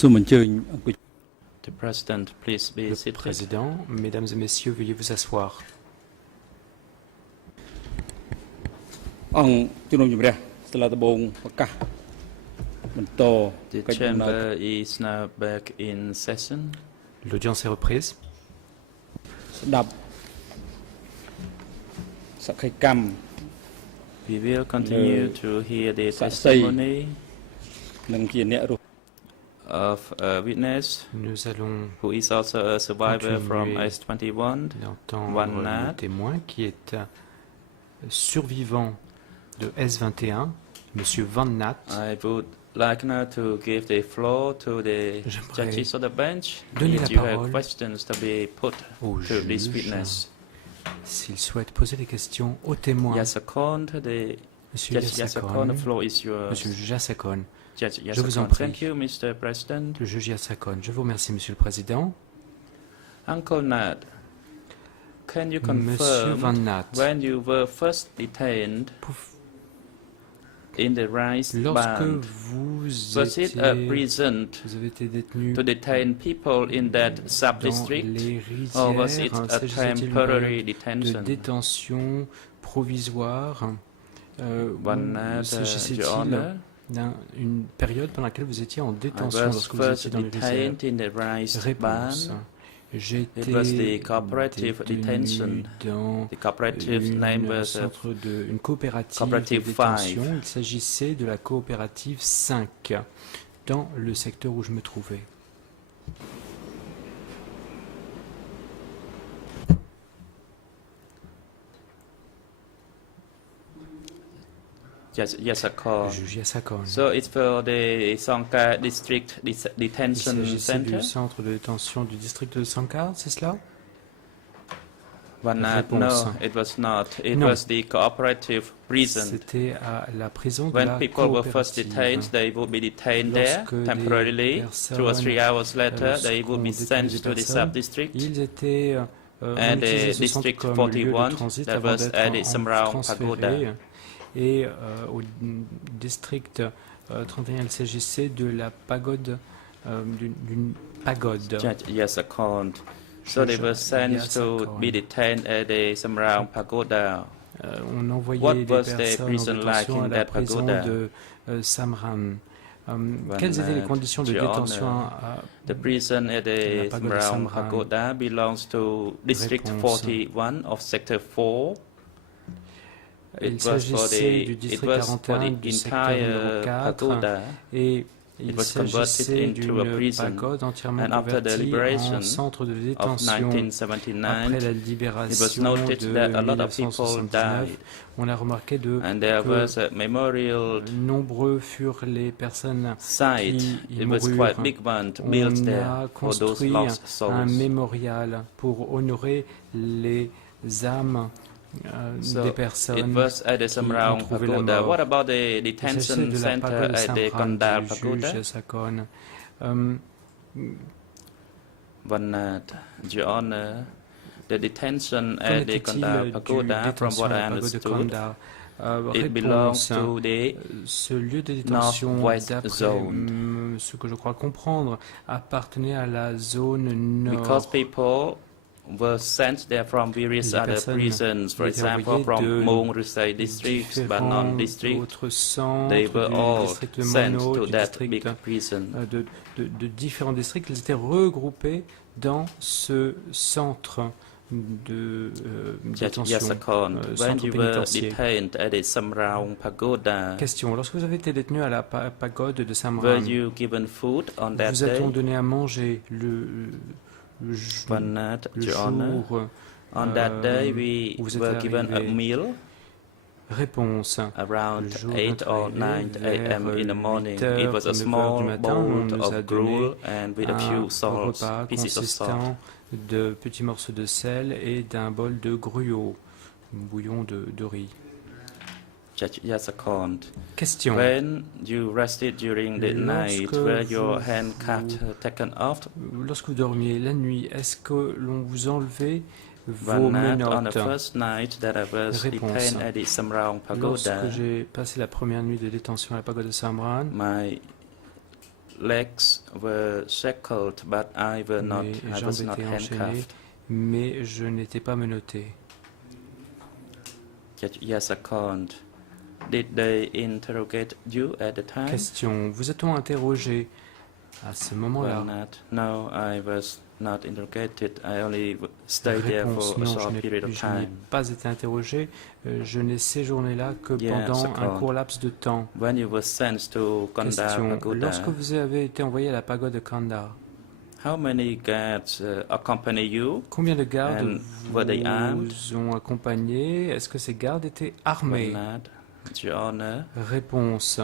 The President, please be Le seated. Président, Mesdames et Messieurs, veuillez vous asseoir. The chamber is now back in session. L'audience est reprise. We will continue to hear the testimony of a witness Nous allons who is also a survivor from continuer S21, d'entendre le témoin qui est survivant de S21, Monsieur Van Nat. I would like now to give the floor to the J'aimerais judges of the bench. donner If la you have parole questions to be put au to this juge witness. s'il souhaite poser des questions au témoin. Yasakon, the Monsieur Judge Yasakon, the Yassakon, floor is yours. Monsieur Yassakon, Judge je vous en Yasakon, prie. thank you, Mr. President. le juge Yassakon. Je vous remercie, Monsieur le Président. Uncle Nat, can you Monsieur Van confirm Nat, when you were first detained in the rice lorsque band, vous was it a avez prison été détenu to detain people in that dans sub-district, les or was rizières, it a s'agissait-il d'une temporary période de detention? détention provisoire One ou night, Your s'agissait-il Honor, d'une période pendant laquelle vous étiez en I détention was lorsque vous étiez first dans les rizières? detained in the rice Réponse. band. J'ai It was été the cooperative detention. détenu dans The cooperative name was une coopérative de Cooperative détention. 5. Il s'agissait de la coopérative 5 dans le secteur où je me trouvais. Yasakon. Juge Yassakon. So it's for the Songkar District Il Detention s'agissait Center? du centre de détention du district de Sankar, c'est cela? One night, Réponse. no, it was not. It Non. was the cooperative prison. C'était à la prison de When la people were first coopérative. detained, they would be detained there Lorsque des temporarily. 2 or 3 hours later, lorsqu'on they would be détenait sent des to the personnes, sub-district. Ils étaient on And utilisait the ce centre District comme lieu de 41 transit that avant was d'être at Samrao Pagoda. transféré. Et au district 31, il s'agissait de la pagode, d'une pagode. Judge Yasakon. So they were sent to be detained at the Samrao Pagoda. On envoyait What des was the personnes en prison like détention in à la that prison pagoda? de Samran. Quelles étaient les conditions de Your détention Honor, the prison at the pagoda de Samrao Samran? Pagoda belongs to District Réponse. 41 of Sector 4. Il It was for s'agissait du it district was for 41 the du secteur numéro entire 4 pagoda. et It il was converted s'agissait into a d'une prison. pagode entièrement And after the convertie liberation en centre de of détention. Après 1979, la it was libération noted de that a lot of people 1979, died, on a remarqué and there que was a memorial nombreux furent les personnes site. qui y It was quite moururent. big one built On there a for those construit lost un souls. mémorial pour honorer les âmes So des it personnes was at the qui Samrao ont trouvé la Pagoda. mort. What about the Il s'agissait detention de la center pagode de at the Samran Kandal du Pagoda? juge Sakon. One night, Your Honor, the detention Qu'en at the était-il Kandal du Pagoda, from détention what à I la pagode de understood, Kandar? it belongs to the Ce lieu de détention, Northwest d'après zone. ce que je crois comprendre, appartenait à la zone nord. because people were sent there from various Les other personnes prisons, for étaient example, envoyées from de Mong Rusai districts, Banon Différents district. autres centres, They were du all district de sent Mono, to du that district big prison. de différents districts, ils étaient regroupés dans ce centre de Judge détention, Yasakon, when centre you were pénitentiaire. detained at the Samrao Pagoda, Question. Lorsque vous avez été détenu à la pagode de were Samran, you given food on that vous a-t-on day? donné à manger le One night, le Your Honor. jour On that day, we vous êtes were given a arrivé? meal Réponse. around Le jour 8 or arrivé 9 a.m. in the vers morning. 8 It was a heures, 9 heures du small matin, on bowl nous a of donné gruel and with a un few salts, repas pieces of salt. consistant de petits morceaux de sel et d'un bol de gruau, bouillon de riz. Judge Yasakon, Question. when you rested during the night, Lorsque were your vous- handcuffs taken off? Lorsque vous dormiez la nuit, est-ce que l'on vous enlevait vos One night, on the menottes? first night that I was Réponse. detained at the Samrao Pagoda, Lorsque j'ai passé la première nuit de détention à la pagode de Samran, my legs were shackled, but I Mes was jambes not étaient enchaînées, handcuffed. mais je n'étais pas menotté. Yes, account. Did they interrogate you at the time? Question. Vous a-t-on interrogé à ce moment-là? Well, not. No, I was not interrogated. I only stayed there Réponse. for a Non, je short n'ai period of time. pas été interrogé. Je n'ai séjourné là que Yes, pendant un account. court laps de temps. When you were sent to Kandar Question. Pagoda, Lorsque vous avez été envoyé à la pagode de Kandar, how many guards accompany you? combien de gardes And were they armed? vous ont accompagné? Est-ce que ces gardes étaient armés? Well, not. Your Honor, Réponse.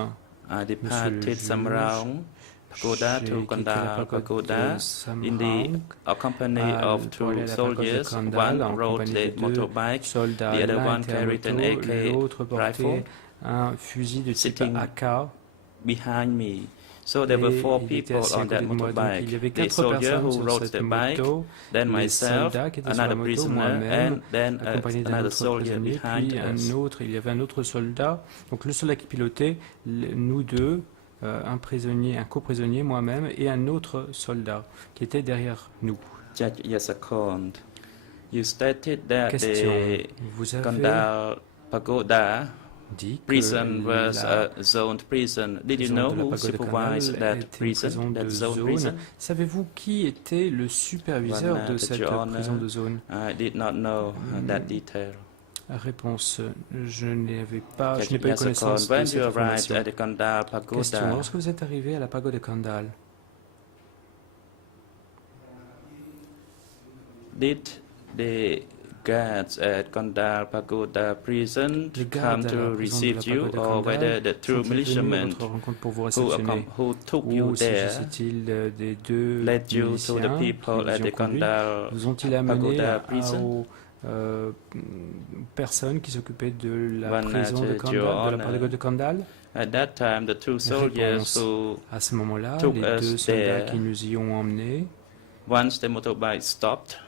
I le departed juge, Samrang Pagoda J'ai to quitté la Kandar pagode Pagoda de in Samrang the company of pour aller two à la pagode de soldiers. Kandal en One rode compagnie the de deux motorbike, soldats. the other L'un one était à carried an moto, AK l'autre portait rifle un fusil de type sitting AK. behind me. So there were Et four il était people assis à on that côté de moi. Donc, il y motorbike. avait The 4 soldier personnes who sur rode cette the bike, moto, then les myself, soldats qui étaient sur la another moto, prisoner, moi-même, and then accompagné d'un another autre soldier prisonnier, behind puis us. un autre, il y avait un autre soldat. Donc le soldat qui pilotait, nous deux, un prisonnier, un coprisonnier, moi-même, et un autre soldat qui était derrière nous. Judge Yasakond, you stated that Question. the Vous avez Kandal Pagoda dit que prison was la a zoned prison. Did you prison know de la who pagode de Kandal supervised that était une prison, prison that de zone zone. prison? Savez-vous qui était le superviseur Well, de that cette Your Honor, prison de zone? I did not know that detail. Réponse. Je n'ai pas eu Judge connaissance Yasakond, de when cette you arrived information. at the Kandal Question. Pagoda, Lorsque vous êtes arrivé à la pagode de Kandal, did the guards at Kandal Pagoda prison les come gardes à la to prison de la receive you, pagode de or whether Kandal the two sont-ils venus à militiamen votre rencontre pour vous who, réceptionner? who took you Ou there s'agissait-il des deux led you to miliciens the qui people vous at y ont the conduit? Kandal Vous ont-ils amené Pagoda prison? aux personnes qui s'occupaient de la One prison de Your Kandal, de la Honor, pagode de Kandal? at that time, the two soldiers Réponse. who, À ce moment-là, took les us deux soldats there. qui nous y ont emmenés, once the motorbike stopped,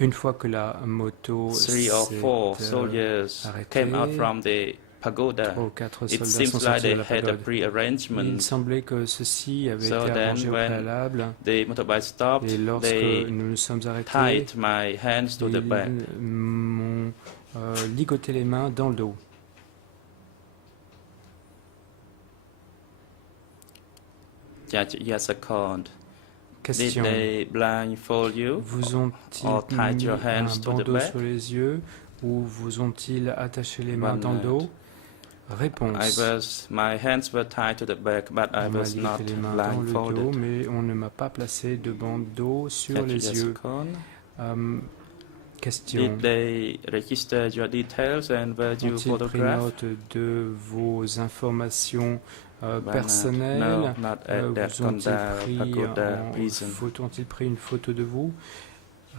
une fois que la moto 3 or 4 s'est soldiers arrêtée, came out from the pagoda. 3 ou 4 It soldats sont seems like sortis de they la had a pagode. Il pre-arrangement. semblait que ceci avait So été then arrangé au when préalable. The motorbike stopped. Et lorsque They nous nous sommes arrêtés, tied my hands to the ils back. m'ont ligoté les mains dans le dos. Judge Yasakond, did Question. they blindfold you? Vous ont-ils or tied mis your un hands to the bandeau back? sur les yeux ou vous ont-ils attaché les mains One dans le dos? Réponse. My hands were tied to the back, but I On m'a was not ligoté les mains dans le dos, blindfolded. mais on ne m'a pas placé de bandeau sur Judge les yeux. Yasakond, Question. did they register your details and were you Ont-ils pris photographed? note de vos informations Well, personnelles? No, not at that Vous ont-ils Kandal pris Pagoda en prison. photo, ont-ils pris une photo de vous?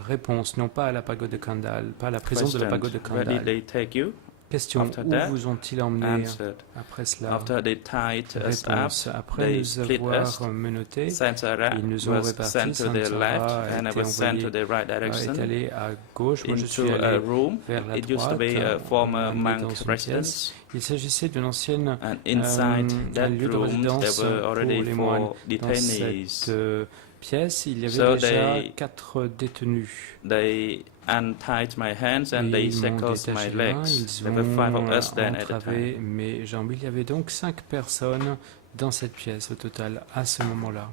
Réponse. Non, pas à la pagode de Kandal, pas à la prison de la pagode de Where did Kandal. they take you? Question. After Où that, vous ont-ils emmené Answered. après cela? After they tied us up, Réponse. Après they nous split us. avoir menottés, Sansara ils nous ont was répartis. sent to the Sansara left a and I été was sent to envoyé, the right est direction allé à gauche. Moi, je suis into a allé room. vers la It used to droite. be a On former m'a amené monk dans une residence, pièce. Il s'agissait d'une ancienne and inside un that lieu de room résidence there were pour already les moines. 4 Dans detainees. cette pièce, il y avait So déjà they- 4 détenus. They untied my hands and Et they ils m'ont shackled détaché my les mains, legs. ils There were 5 of ont us then at the entravé time. mes jambes. Il y avait donc 5 personnes dans cette pièce au total à ce moment-là.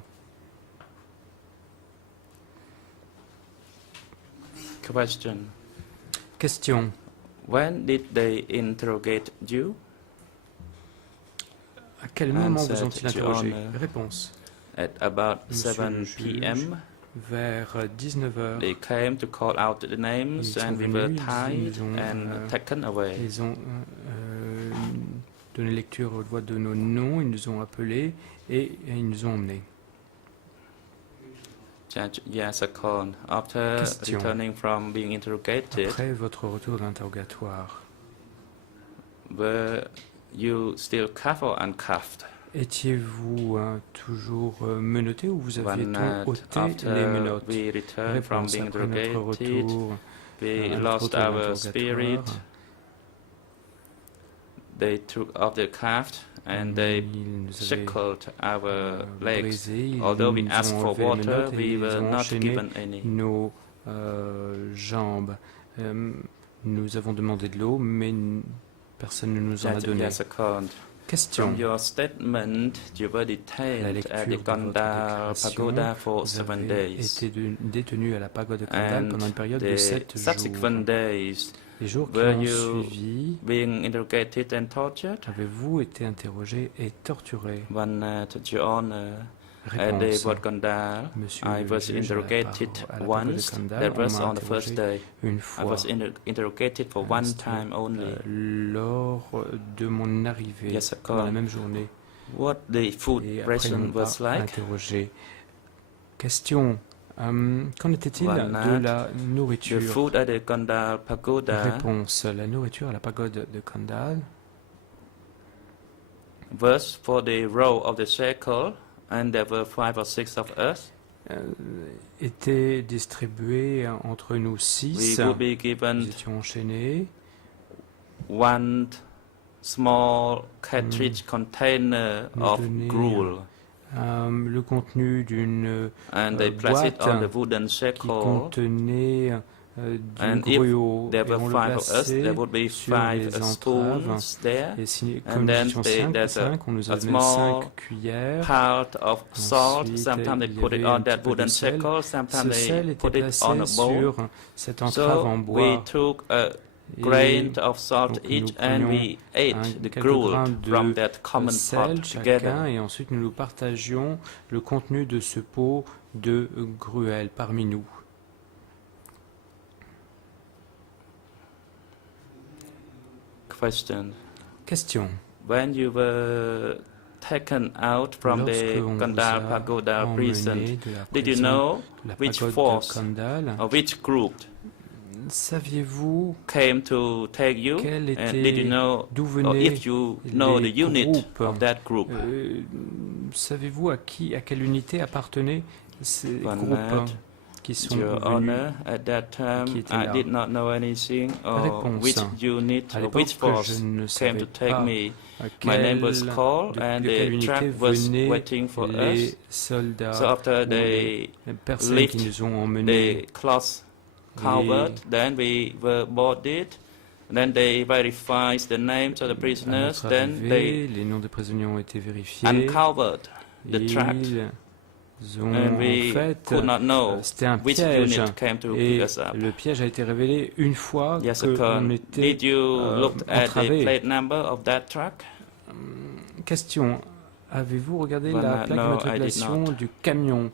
Question. Question. When did they interrogate you? À quel moment vous Answer, ont-ils Your interrogé? Honor. Réponse. At about Monsieur 7 le juge, p.m. Vers 19h, They came to call out the names Ils sont and we venus, were ils tied ont, and taken away. ils ont donné lecture aux voix de nos noms, ils nous ont appelés et ils nous ont emmenés. Judge Yasakon, after Question. returning from being interrogated, Après votre retour d'interrogatoire, were you still cuffed or uncuffed? étiez-vous toujours menotté ou vous One aviez-on night ôté les after menottes? we returned from Réponse. being Après notre interrogated, retour we à notre lost retour our d'interrogatoire, spirit. They took off the cuffs and they Ils nous avaient shackled our legs. brisés, ils Although we nous asked ont for enlevé les water, menottes et we ils were ont not enchaîné given any. nos jambes. Nous avons demandé de l'eau, mais personne ne nous en a donné. Question. From your statement, you were La detained lecture at the de votre Kandal déclaration, Pagoda for vous 7 avez days. été détenu à la pagode de Kandal And pendant une période de the 7 subsequent jours. days, Les jours qui were ont you suivi, being interrogated and tortured? avez-vous été interrogé et torturé? One Your Honor, at the Réponse. Wat Kandal, Monsieur I le was juge, interrogated à la pagode de once. Kandal, That on was m'a on the first day. une I fois. was interrogated for one C'était, time only. Lors de mon arrivée, Yes, sir. dans la même journée. What the food Et après, ils ration m'ont was pas like? interrogé. Question. Qu'en était-il One de night, la The nourriture? food at the Kandal Pagoda Réponse. La nourriture à la pagode de Kandal was for the row of the shackle, and there were 5 or 6 of us. était distribuée entre nous We 6. would be Nous given étions enchaînés. one small cartridge container Nous of donner gruel, Le contenu d'une and they placed it boîte on the wooden qui shackle. contenait And du if gruau there et were on le 5 of us, plaçait there would be sur 5 les entraves. spoons there, Et and comme nous then étions there's 5, on nous a a donné small 5 cuillères. part of salt. Ensuite, Sometimes they il y put it avait un on that petit peu de wooden sel. shackle, sometimes Ce sel they était put it placé on a bowl. sur cette entrave en So we bois. took a Et grain of salt donc each, nous and we prenions ate the quelques gruel grains de from that common sel pot chacun together. et ensuite nous partagions le contenu de ce pot de gruel parmi nous. Question. When you were taken out from Lorsque the on vous Kandal a Pagoda emmené prison, de la did you prison know de la which pagode de force Kandal, or which group saviez-vous came to take you? quel And did you était, know, d'où or venaient if you know the les unit groupes? of that group? Savez-vous à quelle unité appartenaient ces One groupes night, qui sont Your venus? Honor, at that time qui était I là. did not know anything or Réponse. which unit À or l'époque, which force je ne came savais to take pas me. My name was called de and quelle the truck unité was venaient waiting for les us. soldats So after ou they les personnes lift qui nous ont emmenés. the cloth covered, Et then we were boarded. Then they verified the names of the à prisoners. notre Then arrivée, they les noms des prisonniers ont été vérifiés. uncovered the Et track, ils ont and en we fait, could not know c'était un which piège. unit came to Et pick us up. le piège a été révélé une fois Yes, qu'on Akon. était Did you look at the entravé. plate number of that truck? Question. Avez-vous regardé Well, la plaque no, I did d'immatriculation not. du camion?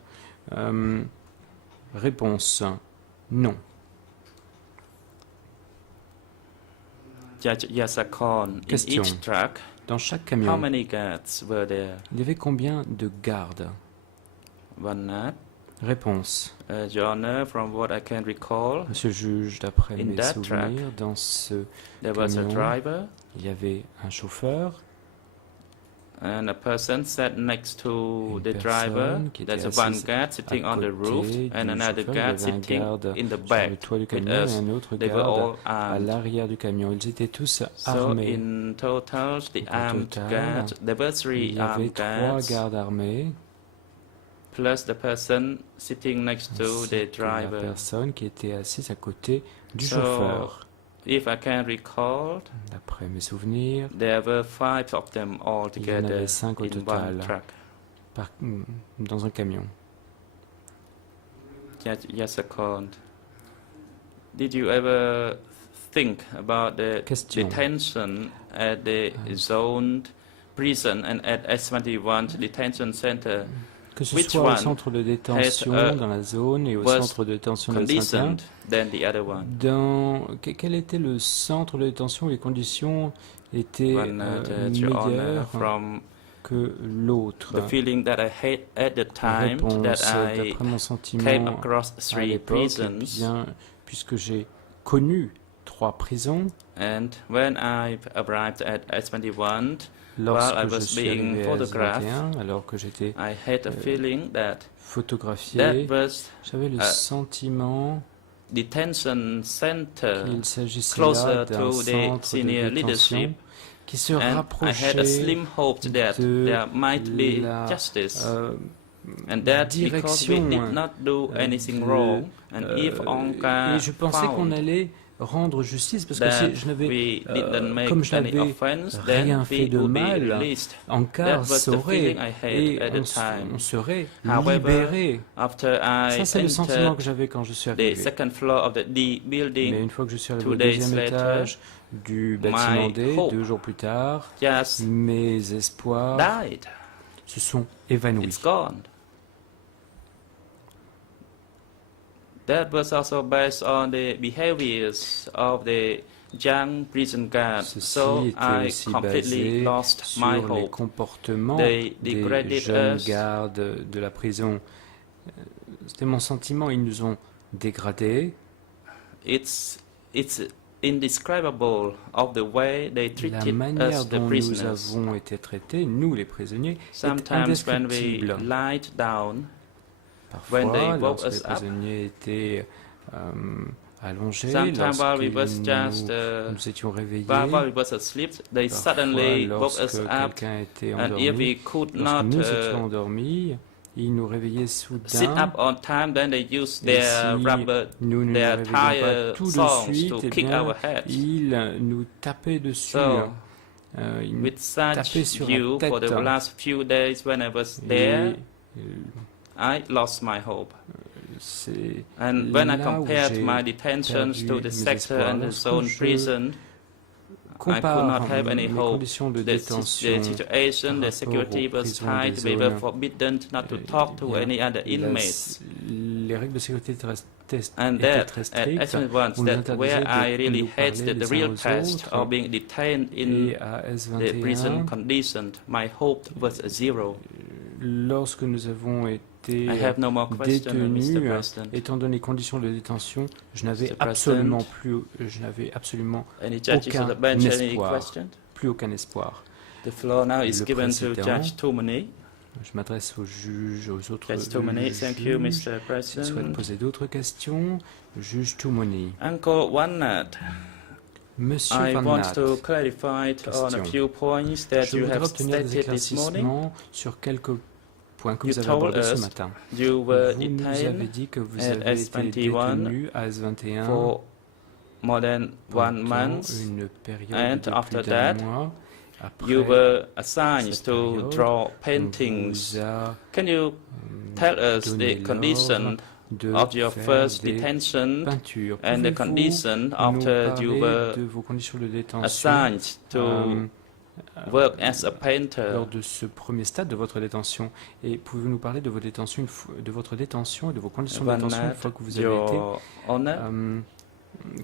Réponse. Non. Yes, Akon. In Question. each truck, Dans chaque how camion, many guards were there? il y avait combien de gardes? One night. Réponse. Your Honor, from what I can recall, Monsieur le juge, d'après In mes that souvenirs, dans ce there was a camion, driver il y avait un chauffeur, and a person sat next to une the driver. personne qui était There's one assise guard sitting à on the roof côté and du another chauffeur. Il y guard avait un sitting garde in the sur le back toit du with camion et us. un autre They were all garde à armed. l'arrière du camion. Ils étaient tous So armés. in total, the Donc, au armed total, guards, there were Il three y avait armed 3 guards, gardes armés, plus the person sitting next to ainsi the que la driver. personne qui était assise à côté du So, chauffeur. if I can recall, D'après mes souvenirs, there were 5 of them all il y en together avait 5 au in total one truck. dans un camion. Yes, Akon. Did you ever think about the Question. detention at the zoned prison and at S21 detention center? Que ce Which soit au one centre de détention had, dans la zone et au was centre de détention de Saint-Ouen, conditioned than the other one? quel était le centre de détention? Les conditions étaient One, Your Honor, meilleures from que l'autre. the feeling that I had at the time Réponse, that I d'après mon came sentiment across à 3 l'époque, eh prisons, bien, puisque j'ai connu 3 prisons, and when I arrived at S21, lorsque I je was suis being arrivé à photographed, S21, alors que j'étais I had a feeling that photographié, was j'avais le sentiment detention center qu'il s'agissait closer là d'un to the centre de senior détention leadership qui se And I had a rapprochait slim hope that de there might be la justice. And that because we direction did not do anything wrong, and if et Anka je pensais qu'on found allait rendre justice parce que that si je n'avais, we didn't make comme je any n'avais offense, rien then fait we de would be mal, released. That Ankar was the saurait feeling I had et at the time. on serait However, libéré. after I Ça, c'est le sentiment entered que j'avais quand je suis the arrivé. second floor of the D Mais building, une fois que je suis arrivé 2 au days deuxième later, étage du bâtiment my D, hope 2 jours plus tard, just mes espoirs died. se sont évanouis. It's gone. That was also based on the behaviors of the young prison guards. Ceci So était I aussi completely basé lost my sur les hope. comportements They des degraded jeunes us. gardes de la prison. C'était mon sentiment, ils nous ont dégradés. It's indescribable of the way they La treated manière us, the dont nous prisoners. avons été traités, nous les prisonniers, est Sometimes when we indescriptible. lied down, Parfois, when they woke lorsque les us up, prisonniers étaient allongés, sometimes while we was lorsque just nous étions réveillés, while we was asleep, they parfois suddenly woke lorsque us up, quelqu'un était and if endormi, we could lorsque not nous étions endormis, ils nous réveillaient sit soudain. up on time, then they use Et their si rubber, nous ne nous their réveillions pas tire tout de songs suite, to eh kick bien, our heads. ils nous tapaient dessus. So, Ils nous with such tapaient sur view, la for the tête. last few days when I was Et, there, I lost my hope. c'est And when I là où compared j'ai my detentions perdu to the mes sector espoirs. and the Lorsque zone je prison, I could compare not have any mes hope. conditions de The détention situation, the par security rapport aux was prisons tight. des We were zones, forbidden not to talk to bien, any other inmates. les règles de sécurité And étaient that, très at strictes. actually once, On nous that interdisait where I de really nous had parler the les real uns aux test autres. of being detained in Et à the prison S21, condition, my hope was zero. lorsque nous avons été I have no more questions, Mr. détenus, President. étant donné les conditions de détention, je n'avais Mr. absolument President. Any aucun judges on the bench, any espoir. questions? plus aucun espoir. The floor now is Le given to président. Judge Tumani. Je m'adresse aux juges, aux autres Judge Tumani, thank you, juges. Mr. S'ils souhaitent President. poser d'autres questions, juge Toumoni. Uncle Wannat, Monsieur I Van want Nat, to clarify on a Question. few points that je you voudrais have obtenir des stated this morning. éclaircissements sur quelques points que You vous avez told abordés ce us matin. You were Vous nous avez detained dit que vous at avez été S21 détenu à S21 for more than one pendant month. une période and de after plus d'un that, mois. Après, You were assigned cette to période, draw on paintings. vous a Can you tell us donné the condition l'ordre de of your faire first des detention peintures. and the Pouvez-vous condition nous after parler you were de vos conditions de détention assigned to work as a painter? lors de ce premier stade de votre détention, et pouvez-vous nous parler de vos détentions, de votre détention et de vos conditions de détention une fois que vous avez été, Your Honor,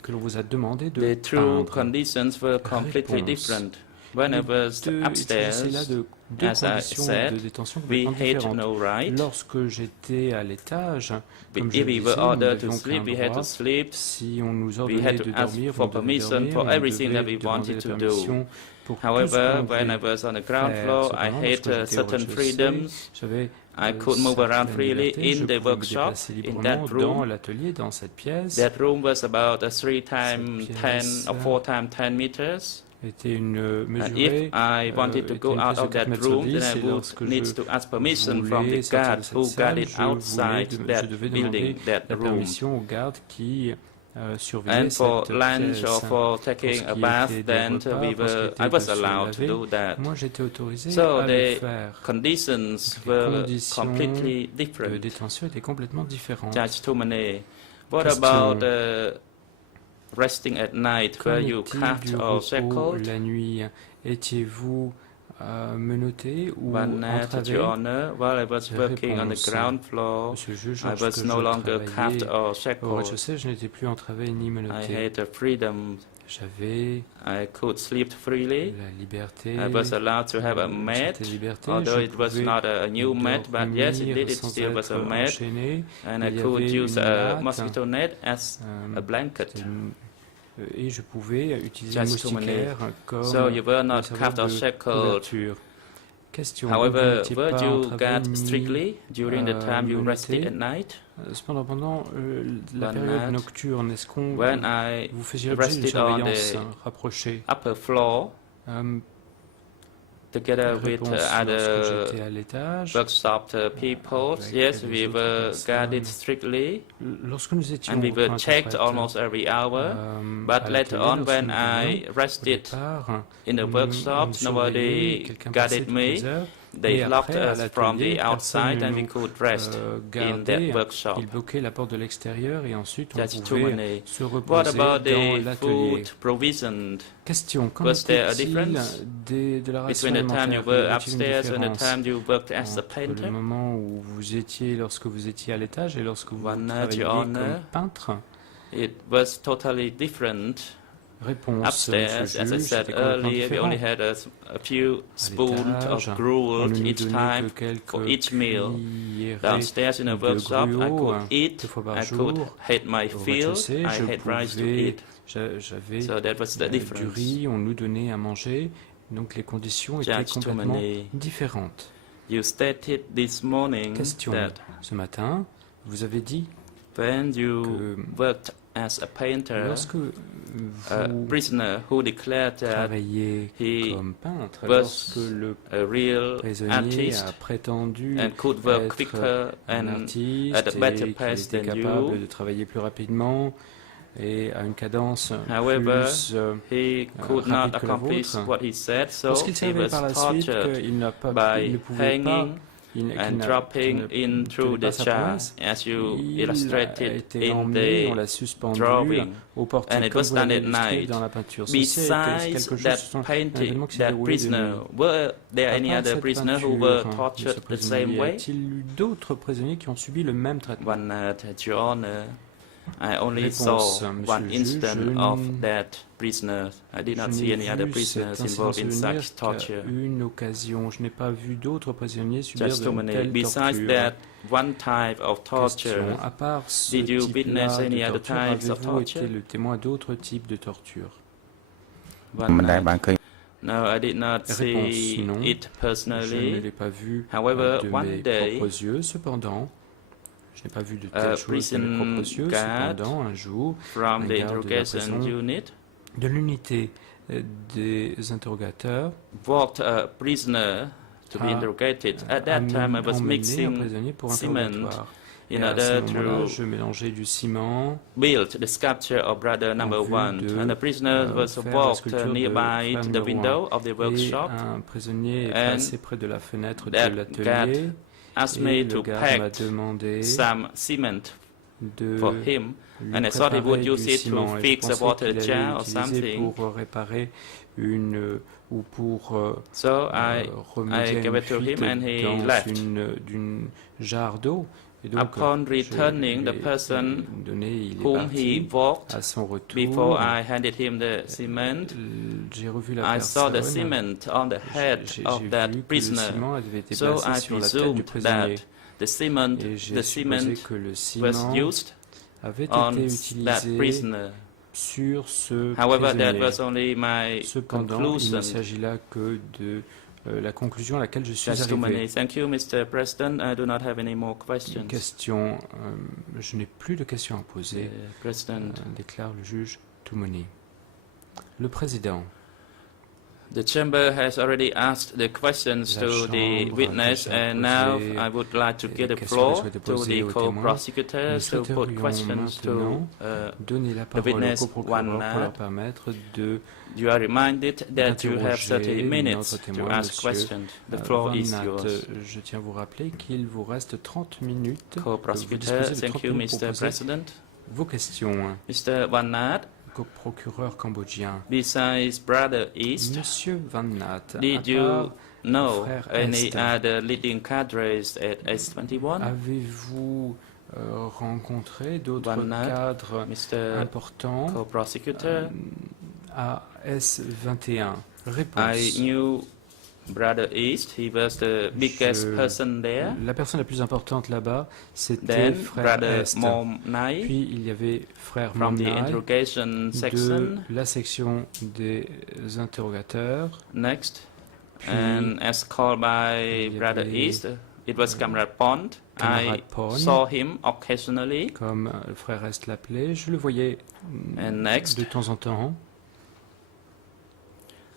que l'on vous a demandé de the true peindre. conditions were completely Réponse. different. When I was Il s'agissait là upstairs, de deux as I conditions said, de détention we complètement had différentes. no right. Lorsque j'étais à l'étage, comme je If le we disais, were nous ordered to n'avions sleep, qu'un we had droit. to sleep. Si on nous We ordonnait had de to ask dormir, for on devait permission dormir, for on everything that devait we demander wanted la to do. permission pour tout ce However, qu'on when I voulait was on the ground faire. floor, I Cependant, had lorsque j'étais au certain rez-de-chaussée, freedoms. j'avais I could move around certaines freely libertés. in Je the pouvais me workshop, déplacer in librement that dans room. l'atelier, dans cette pièce. That room was about a 3 times Cette 10 pièce or 4 times 10 meters. Était une And mesurée, if I wanted to était go une out pièce de of 4 that mètres sur room, 10, then I et would lorsque need je to ask permission from voulais the sortir guard de cette who salle, guarded je outside je that devais building, demander that la room. permission aux gardes qui surveillaient And for cette lunch pièce. or for Pour taking ce a qui bath, était des then repas, we pour ce qui were, était I was de se allowed to laver, do that. moi j'étais autorisé So à le the faire. conditions Les were conditions completely de different. détention étaient complètement différentes. Judge Tumane, what Question. about resting at night? Qu'en Were you est-il cuffed du or repos shackled? la nuit? Étiez-vous menotté ou One night, entravé? Your Honor, while I was working on the Réponse. ground floor, Monsieur le juge, I lorsque was no je longer cuffed travaillais or au shackled. rez-de-chaussée, je n'étais plus entravé ni I menotté. had a freedom. J'avais I could sleep freely. la liberté, I was allowed to have a mat, cette liberté. although Je it was pouvais not a new mat, but yes, dormir indeed, it sans still was a être mat. enchaîné. And Il I y could avait use une a natte, mosquito net as a blanket. Et je pouvais utiliser une Just to moustiquaire comme So you were not une cuffed or sorte de shackled. couverture. Question. vous However, n'étiez were pas you entravé guard ni, strictly during the time you rested menotté. at night? Cependant, pendant la One période night, nocturne, est-ce qu'on when I vous faisiez l'objet d'une rested on surveillance the rapprochée? upper floor, together with Réponse, lorsque other j'étais à l'étage, workshop people. avec Yes, les we autres were personnes. guarded strictly, Lorsque nous étions and we au were camp checked interprète, almost every hour. à But later l'atelier, on, lorsque when nous I venions, au rested départ, in the on workshops, nous surveillait, nobody quelqu'un passait guarded toutes les me. heures, They mais locked après, à us from l'atelier, the personne outside, ne and we nous could rest in that gardait. workshop. Ils bloquaient la porte de l'extérieur et ensuite on That's too pouvait many. se What reposer about dans the l'atelier. food provision? Question, qu'en Was there a était-il difference de la ration between the time you alimentaire? were Y avait-il une upstairs and the différence time you worked as a entre le painter? moment où vous étiez lorsque vous étiez à l'étage et lorsque vous One night, travailliez Your comme Honor, peintre? it was totally different. Réponse, Upstairs, Monsieur as I Juge, said c'était complètement earlier, we différent. only had a few À spoons l'étage, of on gruel ne nous each donnait time que for quelques each meal. cuillerées Downstairs in a de workshop, I gruau, could eat, 2 fois par I could jour. hate my Au field, rez-de-chaussée, I je had rice to pouvais, eat. j'avais So that was the du difference. riz, on nous donnait à manger, donc les conditions étaient Judge complètement Tumani, différentes. you stated this morning Question, that ce matin, vous avez dit when you que worked as a painter, lorsque a vous prisoner who declared that travaillez he comme peintre, was lorsque le a real prisonnier artist a prétendu and could work être quicker un and artiste at a better et qu'il pace était than capable you, de travailler plus rapidement et à une cadence however, plus he could not rapide que la accomplish vôtre. what he said, so Lorsqu'il he savait was par la suite tortured qu'il ne by pouvait pas, hanging qu'il and qu'il dropping ne in through tenait pas the sa jar, promesse, as you il a illustrated été in emmené, on the l'a suspendu drawing. au portique, And it comme was vous done l'avez at illustré night. dans la peinture. Ceci a été Besides quelque chose, that un événement qui s'est that déroulé de prisoner, nuit. were there À any part other cette prisoners who peinture were de ce tortured the prisonnier, same y way? a-t-il eu d'autres prisonniers qui ont subi le même traitement? One night, Your Honor, I only Réponse, saw Monsieur one le juge, incident of that prisoner. I did je not see n'ai any other vu prisoners cet involved in incident such qu'à torture. une occasion. Je n'ai pas vu d'autres prisonniers subir Just de too many. telles Besides tortures. that one type of torture, Question, à part ce did you witness type-là any de other torture, types of avez-vous été torture? le témoin d'autres types de torture? One មិនដែល night. បានឃើញ No, I did not Réponse, see non. it Je ne personally. l'ai pas vu However, de one mes day, propres yeux. Cependant, je n'ai pas vu de telles choses de mes prison propres yeux. guard Cependant, un jour, from un the garde de la interrogation prison unit de l'unité des interrogateurs walked a prisoner to be a interrogated. At that time, I was emmené un mixing prisonnier pour cement interrogatoire. in Et à ce order moment-là, to je mélangeais du ciment build the sculpture of brother number vue one. de, And the prisoner was faire la walked sculpture de nearby frère to the numéro window of the et workshop. un prisonnier est And passé près de la fenêtre de that l'atelier Asked et me le to garde m'a pack demandé some cement de for him, lui and I thought he would préparer use du it to ciment et je fix a pensais water qu'il allait jar or l'utiliser something. pour réparer une ou pour So I remédier à gave une it to him fuite and he dans left. d'une jarre d'eau. Et donc, Upon je returning, lui the ai person donné, il est whom parti. he walked À son retour, before I handed him the cement, j'ai revu la I saw the personne. cement on the head J'ai of vu that que le prisoner. ciment avait été So placé I sur la tête du presumed prisonnier. that the cement Et j'ai supposé que le was ciment used avait on été that utilisé prisoner. sur ce However, that prisonnier. was only my Cependant, il conclusion. ne s'agit là que de la conclusion à laquelle je suis That's too arrivé. many. Thank you, Mr. President. I do not have any more Une questions. question, je n'ai plus de questions à poser, President, déclare le juge Toumoni. Le président. the chamber has already asked the questions La to the Chambre a witness, déjà and now posé I would like to les give the questions floor qu'elle souhaitait to poser the aux témoins. co-prosecutors Nous to put souhaiterions questions to maintenant donner la parole witness au coprocureur one pour leur night. permettre de You are reminded that you have 30 d'interroger minutes notre to témoin, ask Monsieur questions. The floor Van is Nat. yours. Je tiens à vous rappeler qu'il vous reste 30 minutes. Co-prosecutor, Vous disposez de thank 30 you, minutes pour Mr. poser President. vos questions. Mr. Van Nat, Co-procureur cambodgien. besides Brother East, Monsieur Van Nat, did à you part know frère any Est, other leading cadres at S21? avez-vous rencontré d'autres Van Nat, cadres Mr. importants Co-prosecutor, à S21? I Réponse. knew Brother East. He was the biggest Je- person there. La personne la plus importante là-bas, c'était Then frère Brother Est. Mom Nai Puis il y avait frère from the Momnai interrogation de section. la section des interrogateurs. Next, Puis and as called by il y Brother avait, East, it was Camarade Pond. Camarade I Pond. saw him occasionally. comme le frère Est l'appelait, je le voyais And next, de temps en temps.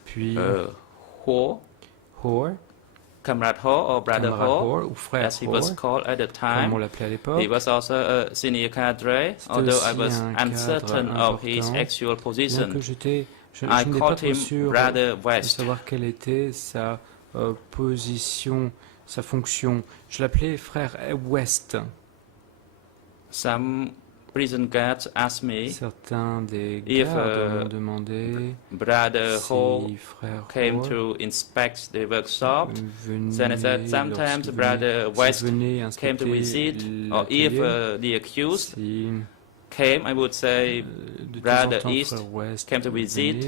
Puis Ho, Comrade Ho or Brother camarade Ho, Hor, ou frère as he was Hor, called at the comme on time. l'appelait à l'époque. He was also a senior cadre, although I aussi was un cadre uncertain of his important, actual bien position. que je I n'étais pas called trop him sûr Brother de West. savoir quelle était sa position, sa fonction. Je l'appelais frère West. Some prison guards asked me Certains des if gardes m'ont demandé Brother Ho si frère came Hor to inspect the workshop. venait, Then I said sometimes Brother West came to visit, or if the accused came, I would say Brother East came to visit.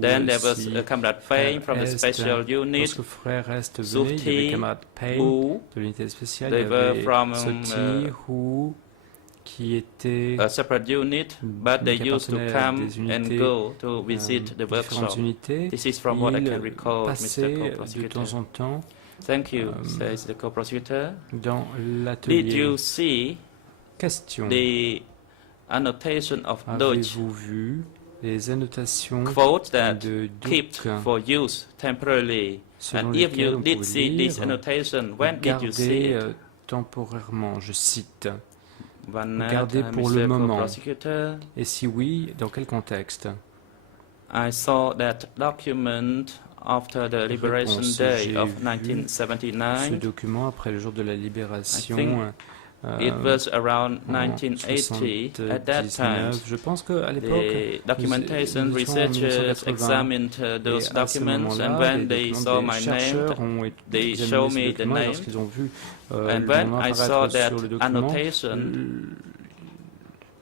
Then there was a Comrade Payne from the special unit, lorsque frère Est venait, il y avait Sufti, camarade Payne Hu, de l'unité spéciale, they il y were avait from Soti, Hu, qui était a separate unit, but they qui used to appartenait à come des and unités, go to visit the différentes workshop. unités. This is from what I can Il recall, Mr. passait de Co-Prosecutor. temps en temps Thank you, says the co-prosecutor. dans Did l'atelier. you see Question. the annotation of Dutch Avez-vous vu les annotations quote that de kept Duc for use temporarily? selon And if lesquelles you on did pouvait see this lire, annotation, when did you see gardez it? temporairement, je cite. One Gardez pour le Mr. moment. Co-prosecutor. Et si oui, dans quel contexte? I saw that document after the Liberation Réponse, Day j'ai of vu ce 1979. document après le jour de la libération. It was around 1980. At that time, je pense qu'à l'époque, the documentation nous étions en researchers 1980, examined those et à ce documents, and moment-là, when les they saw des my chercheurs name, ont they examiné show ce me the document, et name. lorsqu'ils ont vu And le when nom I saw apparaître that sur le document, annotation,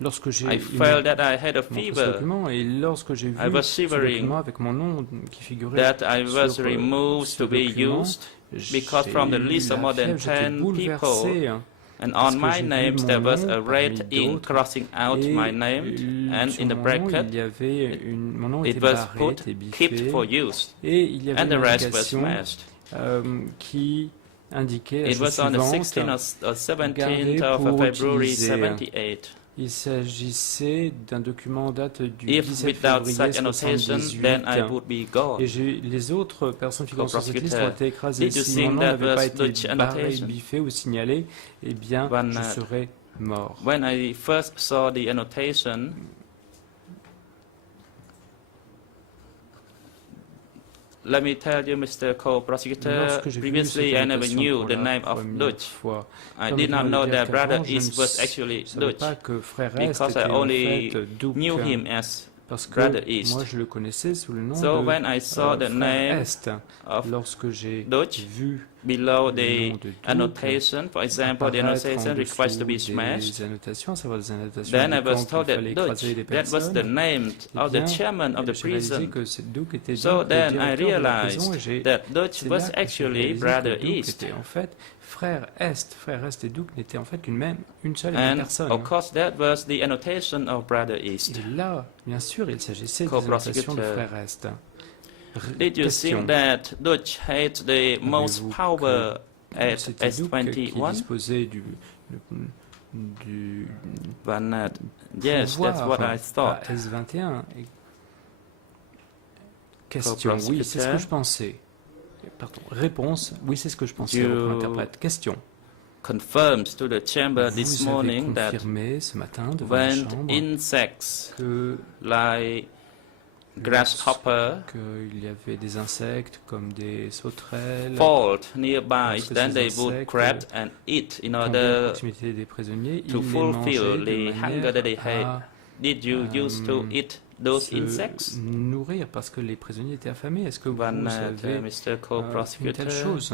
lorsque j'ai I felt that I had a montré ce fever, document, et lorsque j'ai vu I was ce shivering, document avec mon nom qui figurait that I was sur removed ce to be document, used, because from the j'ai eu list of la more than fièvre, j'étais 10 bouleversé, people, hein. and Parce on que my j'ai vu name mon there was nom a red parmi ink d'autres, crossing out et my name, and sur in the mon nom, bracket il y avait mon nom it était was barré, put était kept biffé, for use, et il y avait and une the rest was indication smashed. qui indiquait la It chose was on the suivante. 16th or 17th Gardé of pour February utiliser. 78. Il s'agissait d'un document en date du If 17 without février such annotation, 78. then I would be gone. Et les autres personnes figurant sur cette liste ont été écrasées. Did you Si mon think nom that n'avait pas was été Dutch barré, annotation? biffé ou signalé, eh bien, One, je serais mort. When I first saw the annotation, let me tell you, Mr. Co-Prosecutor, Lorsque j'ai vu previously cette I never annotation knew pour the la name of première Dutch. fois, I comme did je not viens de know le dire that Brother qu'avant, je East ne was actually savais Dutch, pas que frère Est because I était en only fait Duc, knew him as parce que Brother East. moi je le connaissais sous le nom So de when I saw the frère name Est. of Lorsque j'ai Dutch vu below le the nom de Duc annotation, for example, the apparaître annotation en requires to be dessous smashed, des annotations, à savoir des annotations then I indiquant was told qu'il that fallait Dutch, écraser des that was the personnes. name Eh of the bien, chairman of the j'ai réalisé prison. que Duc était So donc le then I directeur de la prison, et realized that Dutch c'est was là que j'ai actually réalisé Brother que Duc East. était en fait frère Est. Frère Est et Duc n'étaient en fait une seule et même And personne. of course, that was the annotation of Brother East. Et là, bien sûr, il s'agissait des Co-prosecutor. annotations de frère Est. Did you Question. think that Dutch had the most Avez-vous power at C'était Duc qui S21? disposait du One, yes, that's what I pouvoir thought. à S21. Et question, oui, c'est ce que je pensais. Pardon, réponse, oui, c'est ce que je pensais. You Interprète. Question. Confirmed to the chamber this Vous avez morning that confirmé ce matin devant la when chambre insects que like grasshopper qu'il y avait des insectes comme des sauterelles fall nearby, lorsque then ces they would insectes grab and eat in tombaient à order proximité des prisonniers, to ils les fulfill mangeaient the de hunger that they manière had. Did you used to eat à those se insects? nourrir parce que les prisonniers étaient affamés. Est-ce que vous One, avez Mr. fait une Co-Prosecutor. telle chose?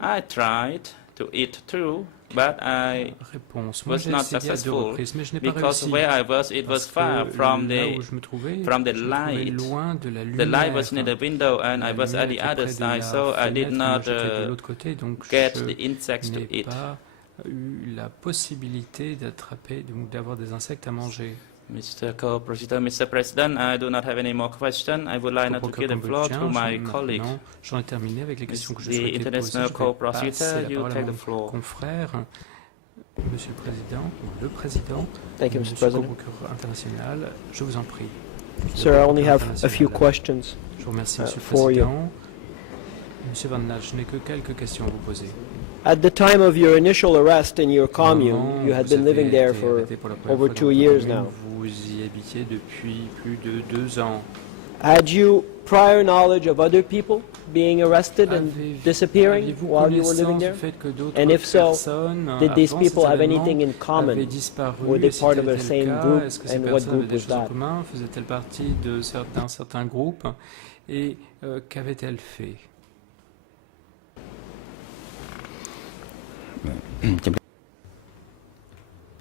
I tried to eat too, but I Réponse. Moi, was j'ai not essayé à deux successful reprises, mais je n'ai pas because réussi. where I was, it was Parce far que from là the où je me trouvais light. loin de la The lumière. light was near the window, and La I was at lumière the était other près de side, la so I did fenêtre, moi, not j'étais de l'autre côté, donc get je the insects to n'ai eat. pas eu la possibilité d'attraper, donc d'avoir des insectes à manger. Mr. Co-Prosecutor, Mr. President, I do not have any more questions. I would like now to give the floor to my colleague. J'en ai terminé avec les questions que je The souhaitais poser. international Je vais co-prosecutor, passer la you parole à take mon the floor. confrère, Monsieur le Président, ou le Président, Thank you, Mr. Monsieur le President. procureur international, je vous en prie. Sir, I only have a few International. questions Je vous remercie, Monsieur le for you. Président. Monsieur Van Nal, je n'ai que quelques questions à vous poser. At the time of your initial arrest in your commune, you had been living there for over 2 years now. Vous y habitiez depuis plus de 2 ans. Had you prior knowledge of other people being arrested and disappearing while you were living there? And if so, did these people have anything in common? Were they part of the same group? And what group was that? Faisait-elle partie d'un certain groupe? Et qu'avait-elle fait?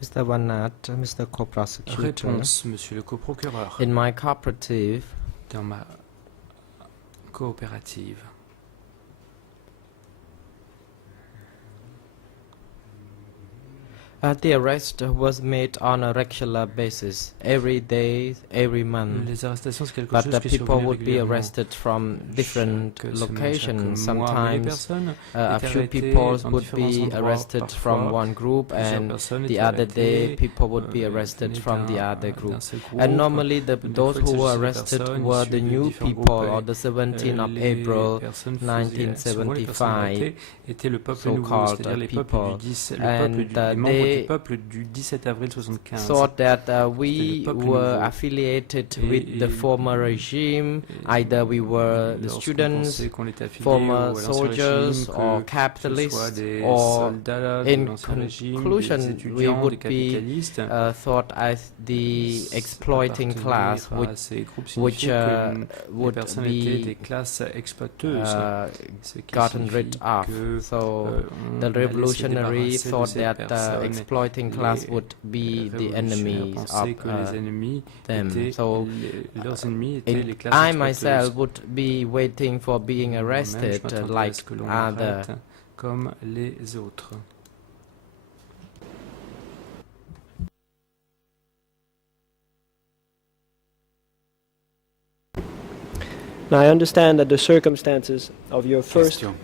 Mr. Van Nat, Mr. Co-Prosecutor. Réponse, Monsieur le coprocureur. In my cooperative, dans ma coopérative, the arrest was made on a regular basis, every day, every month. les arrestations, c'est quelque But chose the qui people survenait would be régulièrement. arrested from different Chaque semaine, locations. chaque mois, mais les Sometimes personnes a étaient few arrêtées people dans would différents be endroits. arrested from Parfois, one group, plusieurs and personnes the étaient other day arrêtées, people would be arrested venaient from the d'un- other group. d'un seul groupe. And normally Des those fois, il who were s'agissait de arrested personnes were the issues de new différents people groupes, on the 17th of les April personnes souvent les personnes 1975, arrêtées étaient le peuple nouveau, so-called c'est-à-dire les people. peuples du 10, And, les membres du they peuple du 17 avril 75. thought that we C'était le peuple were nouveau. affiliated Et- with the et- former regime. Either we were the Lorsqu'on students, pensait qu'on était affilié former à l'ancien soldiers, régime, or que ce soit capitalists, des or soldats de in l'ancien régime, conclusion, des we étudiants, des would be capitalistes, thought as the exploiting class, appartenir à ces groupes which signifiait que les would personnes étaient des be classes exploiteuses, ce qui gotten signifie rid of. que So on the allait se revolutionary débarrasser de thought ces that personnes. exploiting class Les would be the révolutionnaires enemies pensaient of que les ennemis them. étaient So leurs ennemis étaient les classes I exploiteuses. myself would be waiting for being Moi-même, je arrested m'attendais à like ce que l'on other. m'arrête comme les autres. Now I understand that the circumstances of your first Question.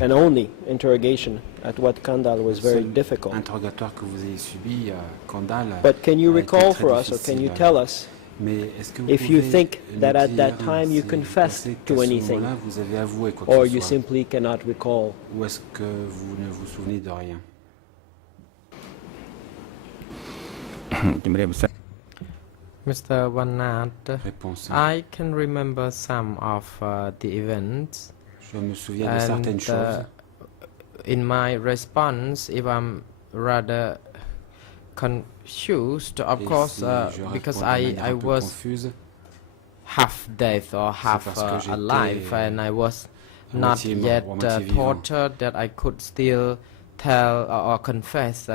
and only interrogation at Wat Kandal was very difficult. Interrogatoire que vous avez subi à Kandal. But can you a été recall très for us, or can you difficile. tell us, Mais est-ce que vous if you pouvez think nous that at dire that time you si confessed vous pensez to qu'à ce anything, moment-là, vous avez avoué quoi or que ce you soit, simply cannot recall? ou est-ce que vous ne vous souvenez de rien? Mr. Van Nat, Réponse. I can remember some of the events, Je me souviens de certaines and choses. in my response, if I'm rather confused, of Et course, si je because réponds de manière I un peu was confuse, half dead or half parce que j'étais alive, and I was à not moitié mort, yet ou à moitié vivant. tortured, that I could still tell or confess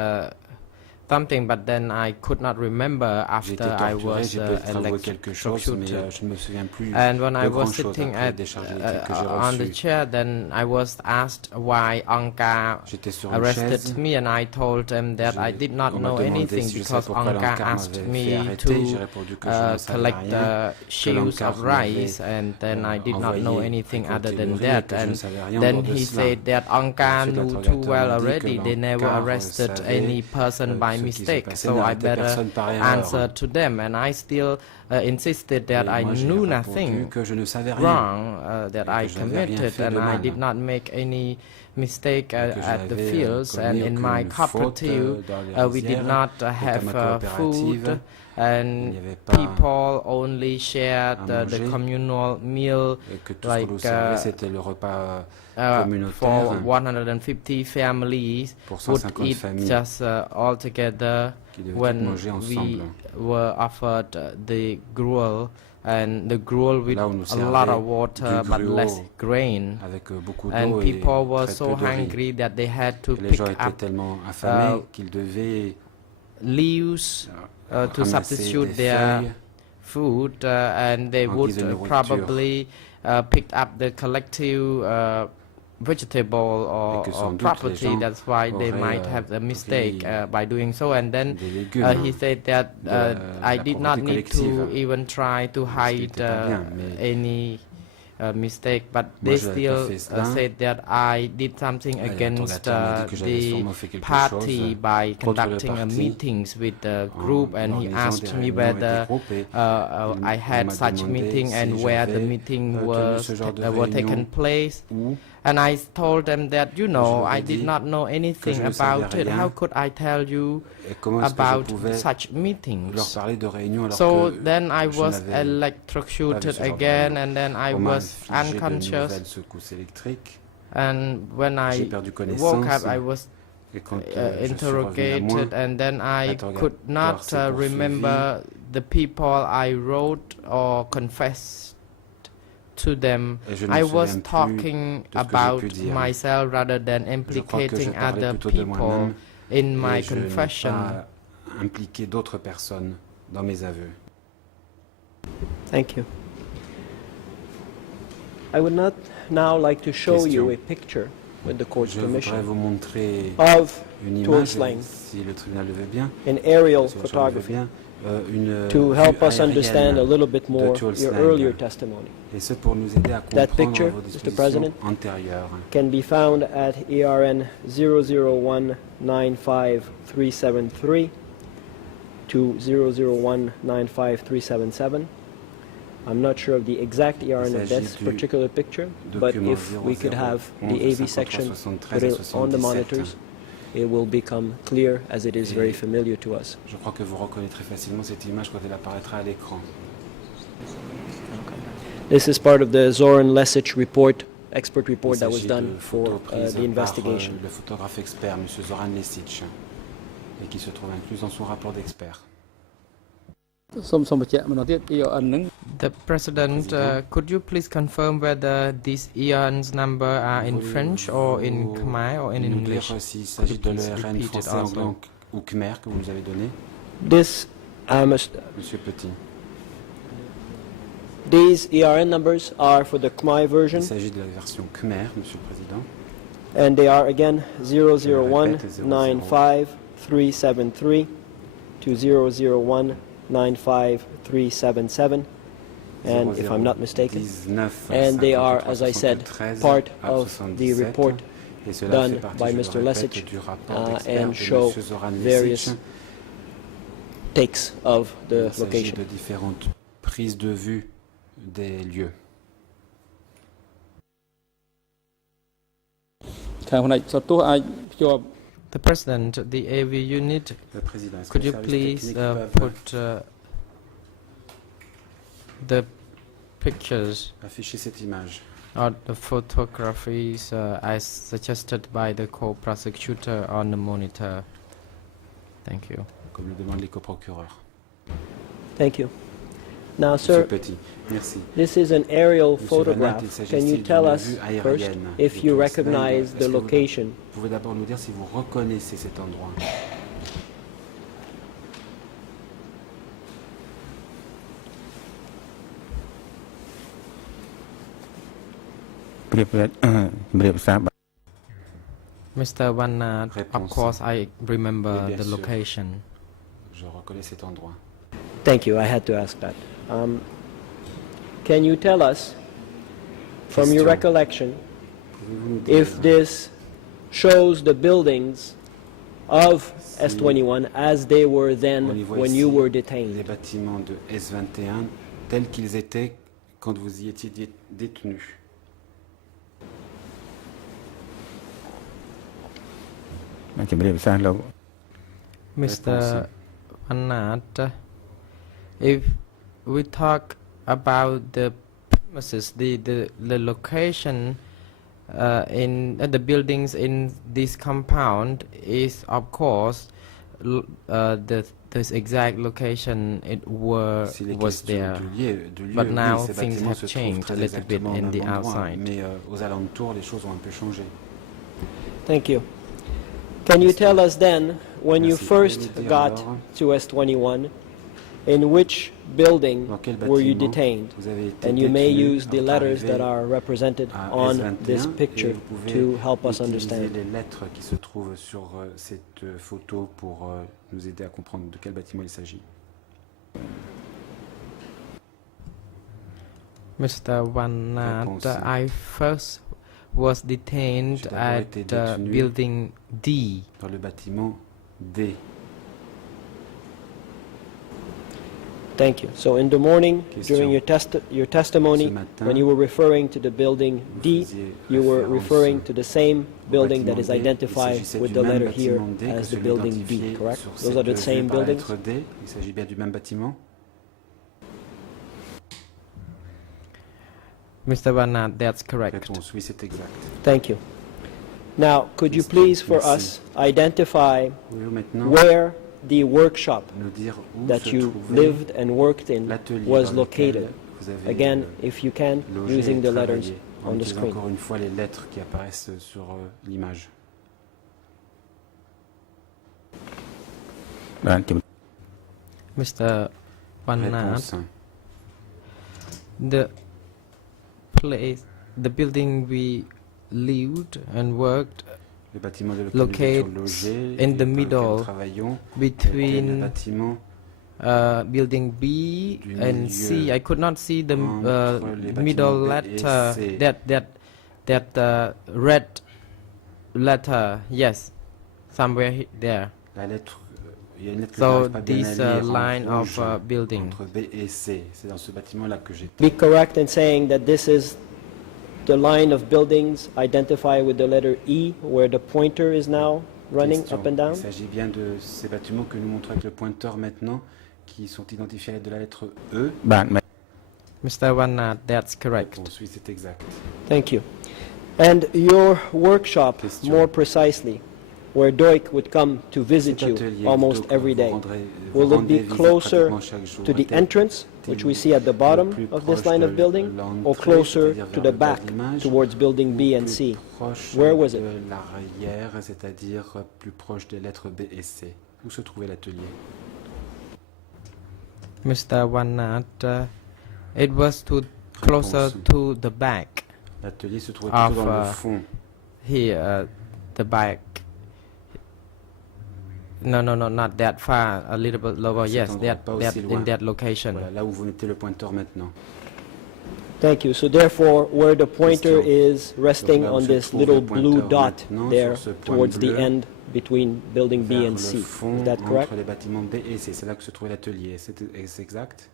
something, but then I could not remember J'ai été after I torturé, was j'ai peut-être avoué quelque chose, mais electrocuted. je ne me souviens plus And when I de was grand-chose sitting après at des charges électriques que j'ai on the reçues. chair, then I was asked why Anka J'étais sur une arrested chaise. me, and I told them that I did not On m'a know demandé anything si je because savais pourquoi Anka l'encart asked m'avait fait me arrêter. J'ai to répondu que je ne savais collect rien. shields l'encart of rice, m'avait, and then I did not know envoyé anything other récolter than le riz et that. que je ne And savais rien then en dehors de he cela. said that Anka Ensuite, knew too well l'interrogateur m'a dit already. que They never l'encart arrested savait, any person by ce qui se mistake, passait, so I n'arrêtait better personne par erreur. answer to them. And I still insisted that Et I moi, j'ai knew répondu nothing que je ne savais rien. wrong that I je n'avais rien committed, fait de and I mal. did not make any mistake que at the j'avais, fields. And commis in my aucune faute, cooperative, dans les we did rizières. not Quant à have ma food, coopérative, il and n'y avait pas people only shared à the manger. communal meal Et que tout ce que l'on servait, c'était le repas for communautaire 150 families pour would 150 eat familles just all together qui devaient toutes when manger we ensemble. were offered the gruel, and the gruel with Là où nous a lot of servait water du but less gruau grain. avec beaucoup And d'eau et people were très so peu de riz. hungry that they had to Et les pick gens étaient up tellement affamés uh, qu'ils devaient leaves to ramasser substitute des their feuilles food, and they en would guise de nourriture. probably pick up the collective vegetable Et que or sans doute les property. gens That's why they auraient, might have a mistake pris by doing so. And then des légumes. he said that de I la did not propriété need to collective. even try to Ce qui hide n'était pas bien, mais any a mistake, but they still said that I did something against the party by conducting a meetings with the group, and he asked me whether I had such meeting and where the meeting was were taken place. And I told them that, you know, I did not know anything about it. How could I tell you about such meetings? So then I was electrocuted again, and then I was unconscious. And when I woke up, I was interrogated, and then I could not remember the people I wrote or confessed to them. I was talking about myself rather than implicating other people in my confession. Impliquer d'autres personnes dans mes aveux. Thank you. I would not now like to show you a picture with the court's permission vous montrer of une image, si le tribunal le veut bien, an aerial photography to help us understand a little bit more your earlier testimony. Et ce pour nous aider à That comprendre picture, vos Mr. dispositions President, antérieures. can be found at ERN 001-95373 to 001-95377. I'm not sure of the exact ERN of this particular picture, but if we could have the AV section put it on the monitors, it will become clear, as it is very familiar to us. Je crois que vous reconnaîtrez facilement cette image quand elle apparaîtra à l'écran. This is part of the Zoran Lesic report, expert report that was done for the investigation. Le photographe expert, M. Zoran Lesic, et qui se trouve inclus dans son rapport d'expert. The President, could you please confirm whether these ERN's number are in French or in Khmer or in English? S'il s'agit de l'ERN français, anglais ou Khmer que vous nous avez donné. This, Monsieur Petit. These ERN numbers are for the Khmer version. Il s'agit de la version Khmer, Monsieur le Président. And they are again 001-95373 to 001-95377. And if I'm not mistaken, and they are, as I said, part of the report done by Mr. Lesic and show various takes of the location. De différentes prises de vue des lieux. The President, the AV unit, could you please put the pictures Afficher cette image. or the photographies as suggested by the co-prosecutor on the monitor? Thank you. Comme le demandent les coprocureurs. Thank you. Now, Monsieur sir, Petit, merci. this is an aerial Monsieur photograph. Vanat, il s'agit Can you ici tell d'une us vue first aérienne if de you Toulouse. recognize Est-ce the que vous location? pouvez d'abord nous dire si vous reconnaissez cet endroit. Mr. Vanat, of Réponse. course I remember Oui, bien the sûr. location. Je reconnais cet endroit. Thank you. I had to ask that. Can you tell us, from your Question. recollection, Pouvez-vous nous dire if this shows the buildings of S21 as they were on y then voit when ici you were les detained? bâtiments de S21 tels qu'ils étaient quand vous y étiez détenu? Mr. Vanat, if we talk about the premises, the location in the buildings in this compound is, of course, this exact location Si les was questions there. du lieu, But oui, now ces things bâtiments have se trouvent changed très a little bit exactement au in même the endroit, outside. mais aux alentours, les choses ont un peu changé. Thank you. Can you tell us then, when you Merci. first Pouvez-vous dire got alors to S21, in which building dans quel were you bâtiment detained? vous avez été And you may détenu use the avant letters d'arriver that are represented à on S21, this et picture vous pouvez to help us utiliser understand. les lettres qui se trouvent sur cette photo pour nous aider à comprendre de quel bâtiment il s'agit. Mr. Van Nat, I first was detained at building D. Dans le bâtiment D. Thank you. So in the morning, during your testimony, when you were referring to the building D, you were referring to the same building that is identified with the letter here as the building D, correct? Those are the same buildings? Il s'agit bien du même bâtiment? Mr. Van Nat, that's correct. Réponse, oui, c'est exact. Thank you. Now, could you please, for us, identify where the workshop that you lived and worked in was located? Again, if you can, using the letters on the screen. Encore une fois les lettres qui apparaissent sur l'image. Mr. Van Nat, the place, the building we lived and worked located in the middle between building B and C. I could not see the middle letter, that red letter. Yes, somewhere there. So this line of building. Be correct in saying that this is the line of buildings identified with the letter E, where the pointer is now running up and down? Il s'agit bien de ces bâtiments que nous montrons avec le pointeur maintenant, qui sont identifiés avec de la lettre E. Mr. Van Nat, that's correct. Oui, c'est exact. Thank you. And your workshop, more precisely, where Doik would come to visit you almost every day, will it be closer to the entrance, which we see at the bottom of this line of building, or closer to the back, towards building B and C? Where was it? L'arrière, c'est-à-dire plus proche des lettres B et C. Où se trouvait l'atelier? Mr. Van Nat, it was closer to the back. L'atelier se trouvait plutôt dans le fond. Here, the back. No, not that far. A little bit lower. Yes, that in that location. Voilà, là où vous mettez le pointeur maintenant. Thank you. So therefore, where the pointer is resting on this little blue dot there, towards the end between building B and C. Is that correct? Entre les bâtiments B et C, c'est là que se trouvait l'atelier. C'est exact?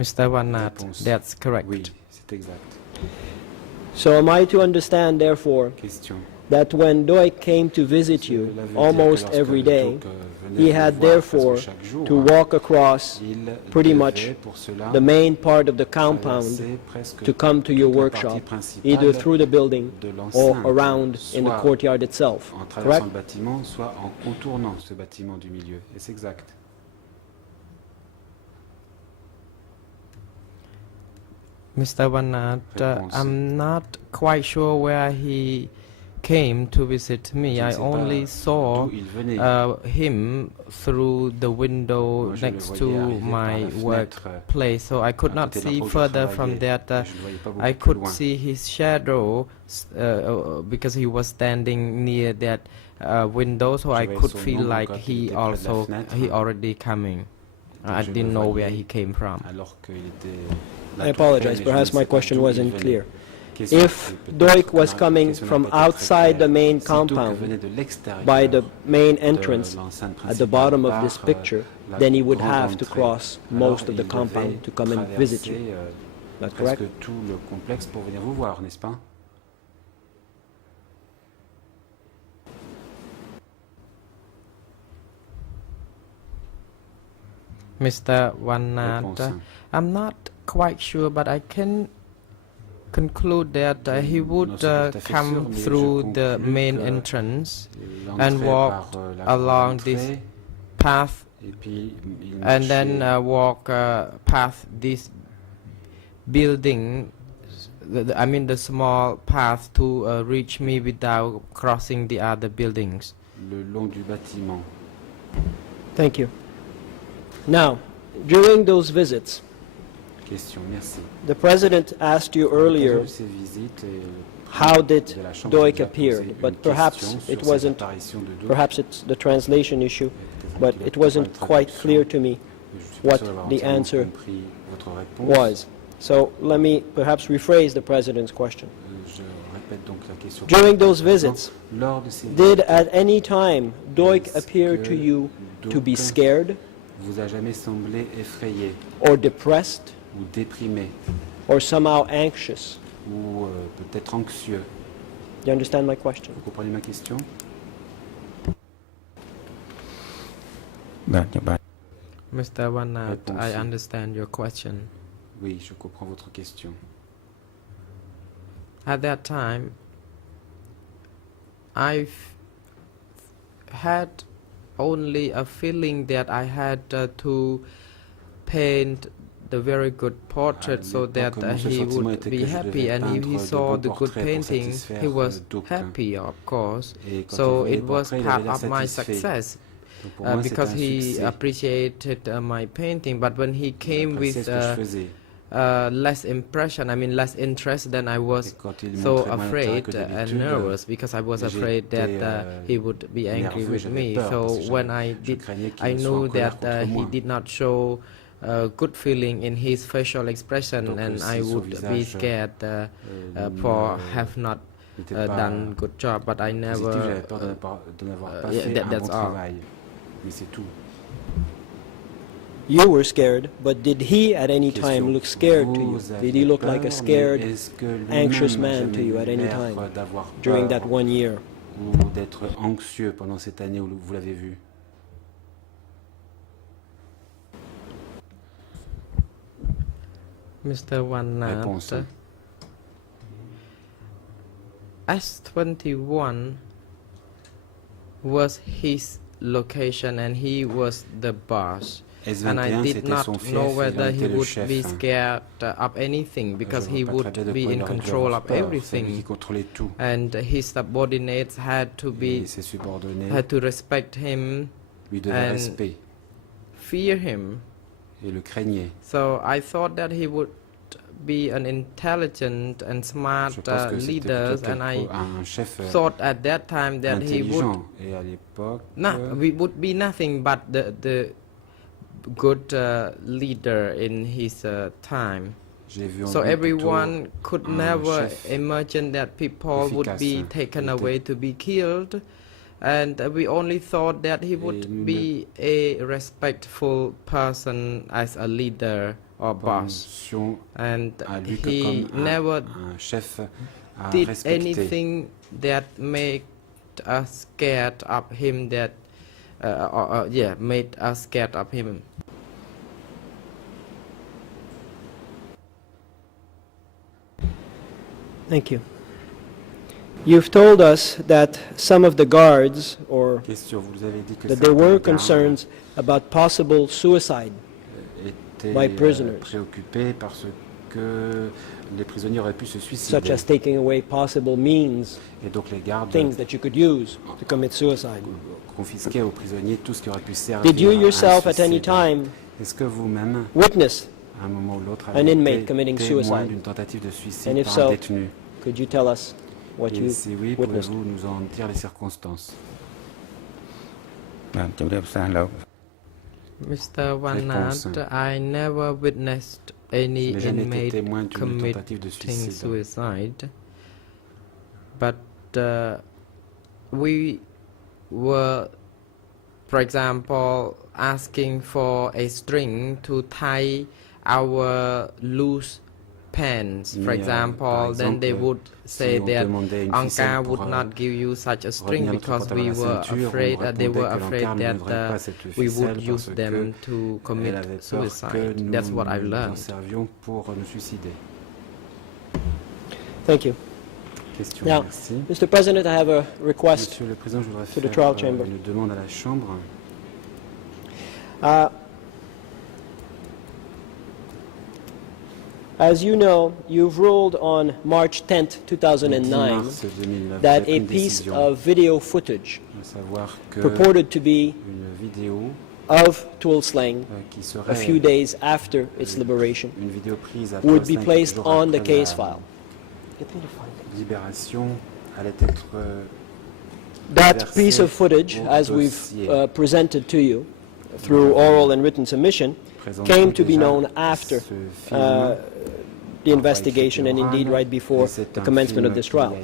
Mr. Van Nat, that's correct. Oui, c'est exact. So am I to understand, therefore, that when Doik came to visit you almost every day, he had therefore to walk across pretty much the main part of the compound to come to your workshop, either through the building or around in the courtyard itself, correct? Soit en contournant ce bâtiment du milieu. C'est exact. Mr. Van Nat, I'm not quite sure where he came to visit me. I only saw him through the window next to my workplace, so I could not see further from that. I could see his shadow because he was standing near that window, so I could feel like he already coming. I didn't know where he came from. I apologize, perhaps my question wasn't clear. If Doik was coming from outside the main compound by the main entrance at the bottom of this picture, then he would have to cross most of the compound to come and visit you. Is that correct? Tout le complexe pour venir vous voir, n'est-ce pas? Mr. Van Nat, I'm not quite sure, but I can conclude that he would come through the main entrance and walk along this path and then walk past this building, I mean the small path to reach me without crossing the other buildings. Le long du bâtiment. Thank you. Now, during those visits, the President asked you earlier how did Doik appear, but perhaps it's the translation issue, but it wasn't quite clear to me what the answer was. So let me perhaps rephrase the President's question. During those visits, did at any time Doik appear to you to be scared, vous a jamais semblé effrayé, or depressed, ou déprimé, or somehow anxious? ou peut-être anxieux? You understand my question? Vous comprenez ma question? Mr. Wanat, I understand your question. Oui, je comprends votre question. At that time, I had only a feeling that I had to paint the very good portrait so that he would be happy, and if he saw the good painting, he was happy, of course. So it was part of my success because he appreciated my painting. But when he came with less impression, I mean less interest, then I was so afraid and nervous because I was afraid that he would be angry with me. So when I knew that he did not show good feeling in his facial expression, and I would be scared for have not done good job. But I never. That's all. You were scared, but did he at any time look scared to you? Did he look like a scared, anxious man to you at any time during that 1 year? Ou d'être anxieux pendant cette année où vous l'avez vu? Mr. Wanat, S21 was his location and he was the boss. And I did not know whether he would be scared of anything because he would be in control of everything. And his subordinates had to respect him and fear him. So I thought that he would be an intelligent and smart leader, and I thought at that time that he would be nothing but the good leader in his time. So everyone could never imagine that people would be taken away to be killed, and we only thought that he would be a respectful person as a leader or boss, and he never did anything that made us scared of him, made us scared of him. Thank you. You've told us that some of the guards, or that there were concerns about possible suicide by prisoners, such as taking away possible means, things that you could use to commit suicide. Did you yourself at any time witness an inmate committing suicide? And if so, could you tell us what you witnessed? Mr. Wanat, I never witnessed any inmate committing suicide, but we were, for example, asking for a string to tie our loose pants, for example, then they would say that Anka would not give you such a string because we were afraid they were afraid that we would use them to commit suicide. That's what I learned. Thank you. Now, Mr. President, I have a request to the trial chamber. As you know, you've ruled on March 10th, 2009, that a piece of video footage purported to be of Tuol Sleng a few days after its liberation would be placed on the case file. That piece of footage, as we've presented to you, through oral and written submission came to be known after the investigation and indeed right before the commencement of this trial.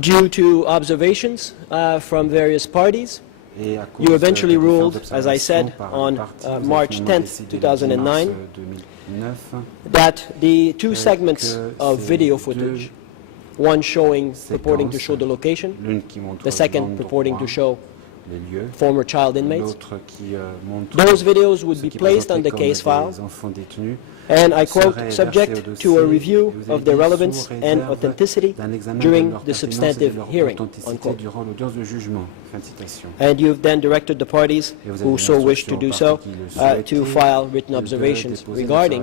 Due to observations from various parties, you eventually ruled, as I said, on March 10th, 2009, that the two segments of video footage, one purporting to show the location, the second purporting to show former child inmates, those videos would be placed on the case file, and I quote, subject to a review of their relevance and authenticity during the substantive hearing, unquote. And you've then directed the parties who so wish to do so to file written observations regarding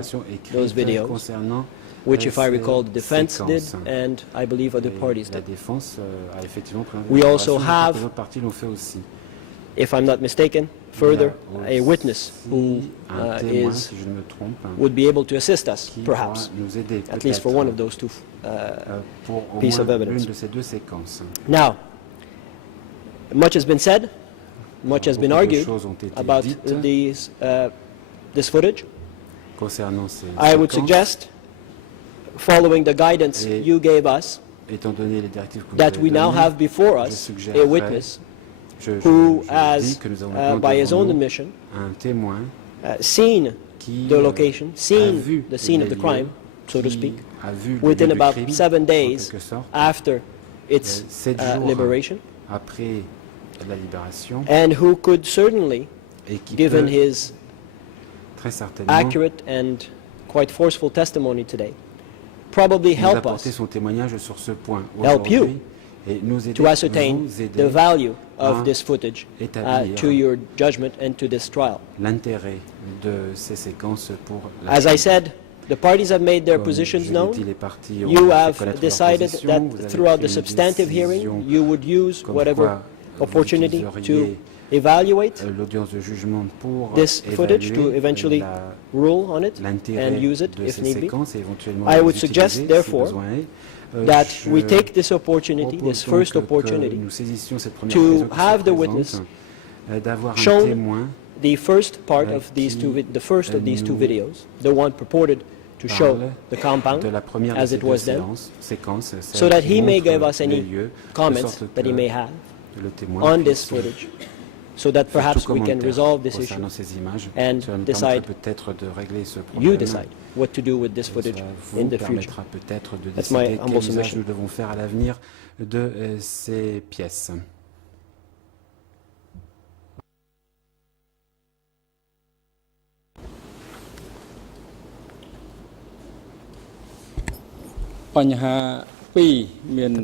those videos, which, if I recall, the defense did, and I believe other parties did. We also have, if I'm not mistaken, further, a witness who would be able to assist us, perhaps, at least for one of those two pieces of evidence. Now, much has been said, much has been argued about this footage. I would suggest, following the guidance you gave us, that we now have before us a witness who has, by his own admission, seen the location, seen the scene of the crime, so to speak, within about 7 days after its liberation, and who could certainly, given his accurate and quite forceful testimony today, probably help us, help you, to ascertain the value of this footage to your judgment and to this trial. As I said, the parties have made their positions known. You have decided that throughout the substantive hearing you would use whatever opportunity to evaluate this footage, to eventually rule on it and use it if need be. I would suggest, therefore, that we take this opportunity, this first opportunity, to have the witness shown the first part of these the first of these two videos, the one purported to show the compound as it was then, so that he may give us any comments that he may have on this footage, so that perhaps we can resolve this issue and decide, you decide, what to do with this footage in the future. That's my humble submission. The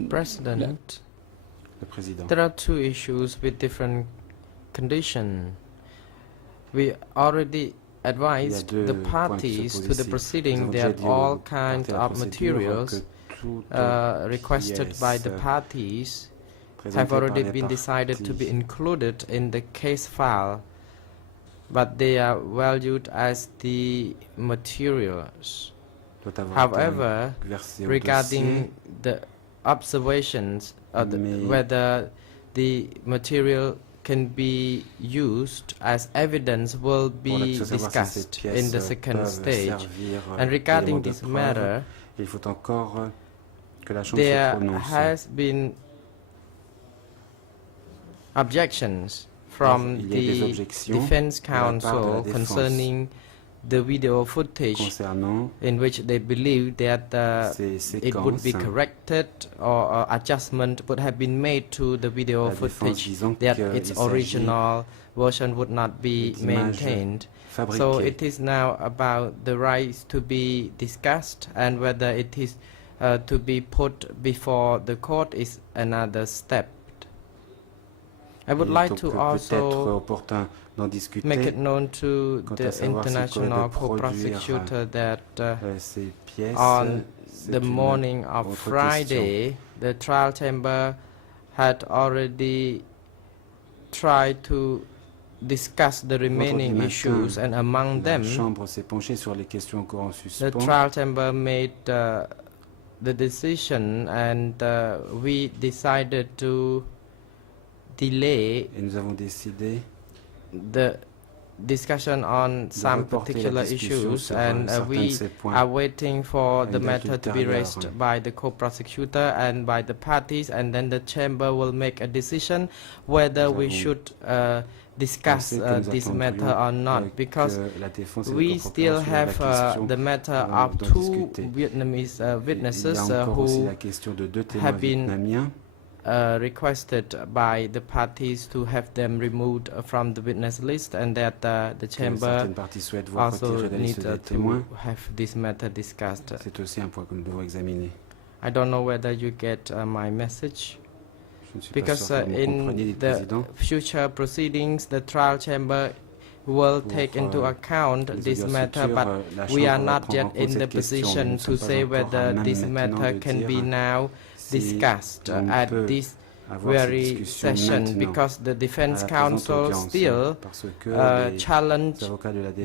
President, there are two issues with different conditions. We already advised the parties to the proceeding that all kinds of materials requested by the parties have already been decided to be included in the case file, but they are valued as the materials. However, regarding the observations of whether the material can be used as evidence will be discussed in the second stage. And regarding this matter, there has been objections from the defense counsel concerning the video footage, in which they believe that it would be corrected or adjustment would have been made to the video footage, that its original version would not be maintained. So it is now about the rights to be discussed, and whether it is to be put before the court is another step. I would like to also make it known to the international co-prosecutor that on the morning of Friday, the trial chamber had already tried to discuss the remaining issues, and among them, the trial chamber made the decision, and we decided to delay Et nous avons décidé the discussion on some particular issues, and we are waiting for the matter to be raised by the co-prosecutor and by the parties, and then the chamber will make a decision whether we should discuss this matter or not, because we still have the matter of two Vietnamese witnesses who have been requested by the parties to have them removed from the witness list, and that the chamber also needs to have this matter discussed. C'est aussi un point que nous devons examiner. I don't know whether you get my message, because in the future proceedings the trial chamber will take into account this matter, but we are not yet in the position to say whether this matter can be now discussed at this very session, because the defense counsel still challenge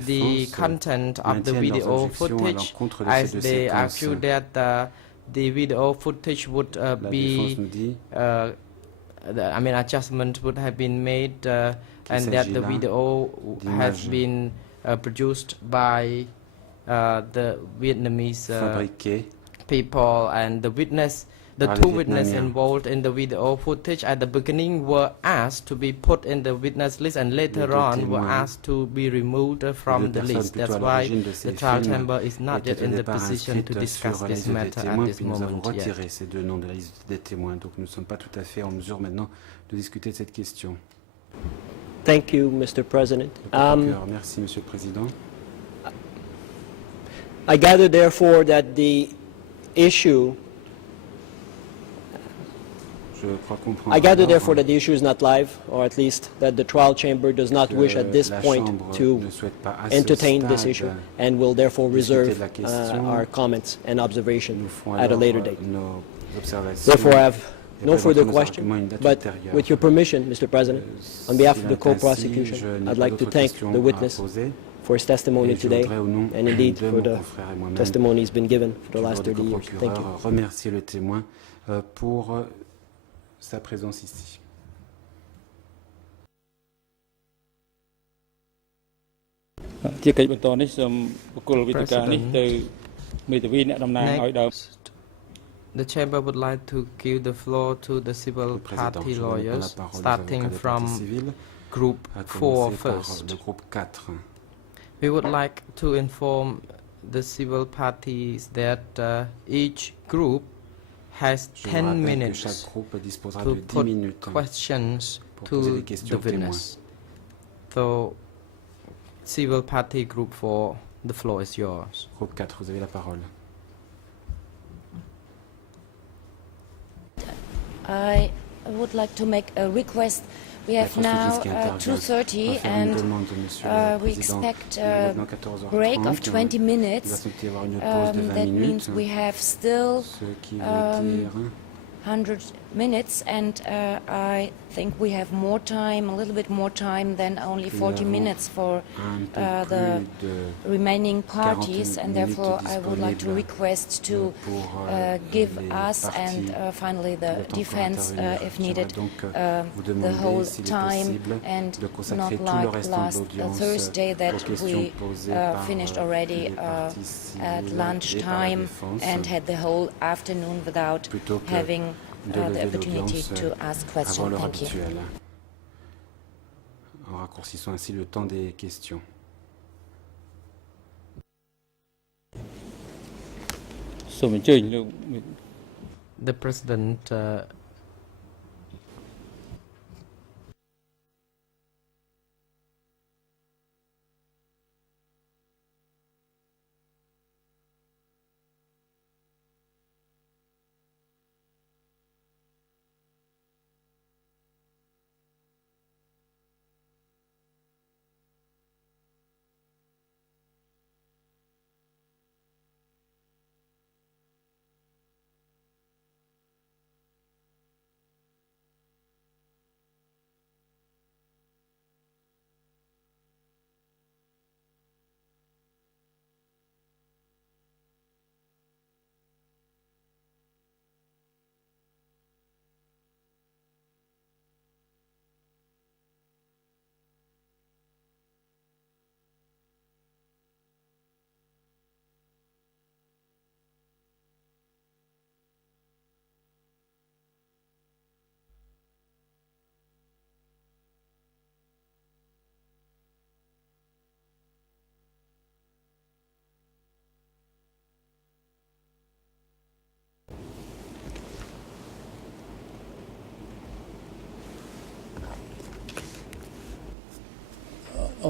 the content of the video footage, as they argue that the video footage would be adjustment would have been made, and that the video has been produced by the Vietnamese people, and the witness, the two witnesses involved in the video footage at the beginning were asked to be put in the witness list, and later on were asked to be removed from the list. That's why the trial chamber is not yet in the position to discuss this matter at this moment yet. Ces deux noms de la liste des témoins, donc nous ne sommes pas tout à fait en mesure maintenant de discuter de cette question. Thank you, Mr. President. Merci, Monsieur le Président. I gather, therefore, that the issue is not live, or at least that the trial chamber does not wish at this point to entertain this issue, and will therefore reserve our comments and observation at a later date. Therefore, I have no further question, but with your permission, Mr. President, on behalf of the co-prosecution, I'd like to thank the witness for his testimony today, and indeed for the testimony he's been given for the last 30 years. Thank you. Remercier le témoin pour sa présence ici. The chamber would like to give the floor to the civil party lawyers, starting from Group 4 first. We would like to inform the civil parties that each group has 10 minutes to put questions to the witness. So, civil party Group 4, the floor is yours. Groupe 4, vous avez la parole. I would like to make a request. We have now 2:30 and we expect a break of 20 minutes. That means we have still 100 minutes, and I think we have more time, a little bit more time than only 40 minutes for the remaining parties, and therefore I would like to request to give us and finally the defense, if needed, the whole time, and not like last Thursday that we finished already at lunchtime and had the whole afternoon without having the opportunity to ask questions. Thank you. En raccourcissant ainsi le temps des questions. The President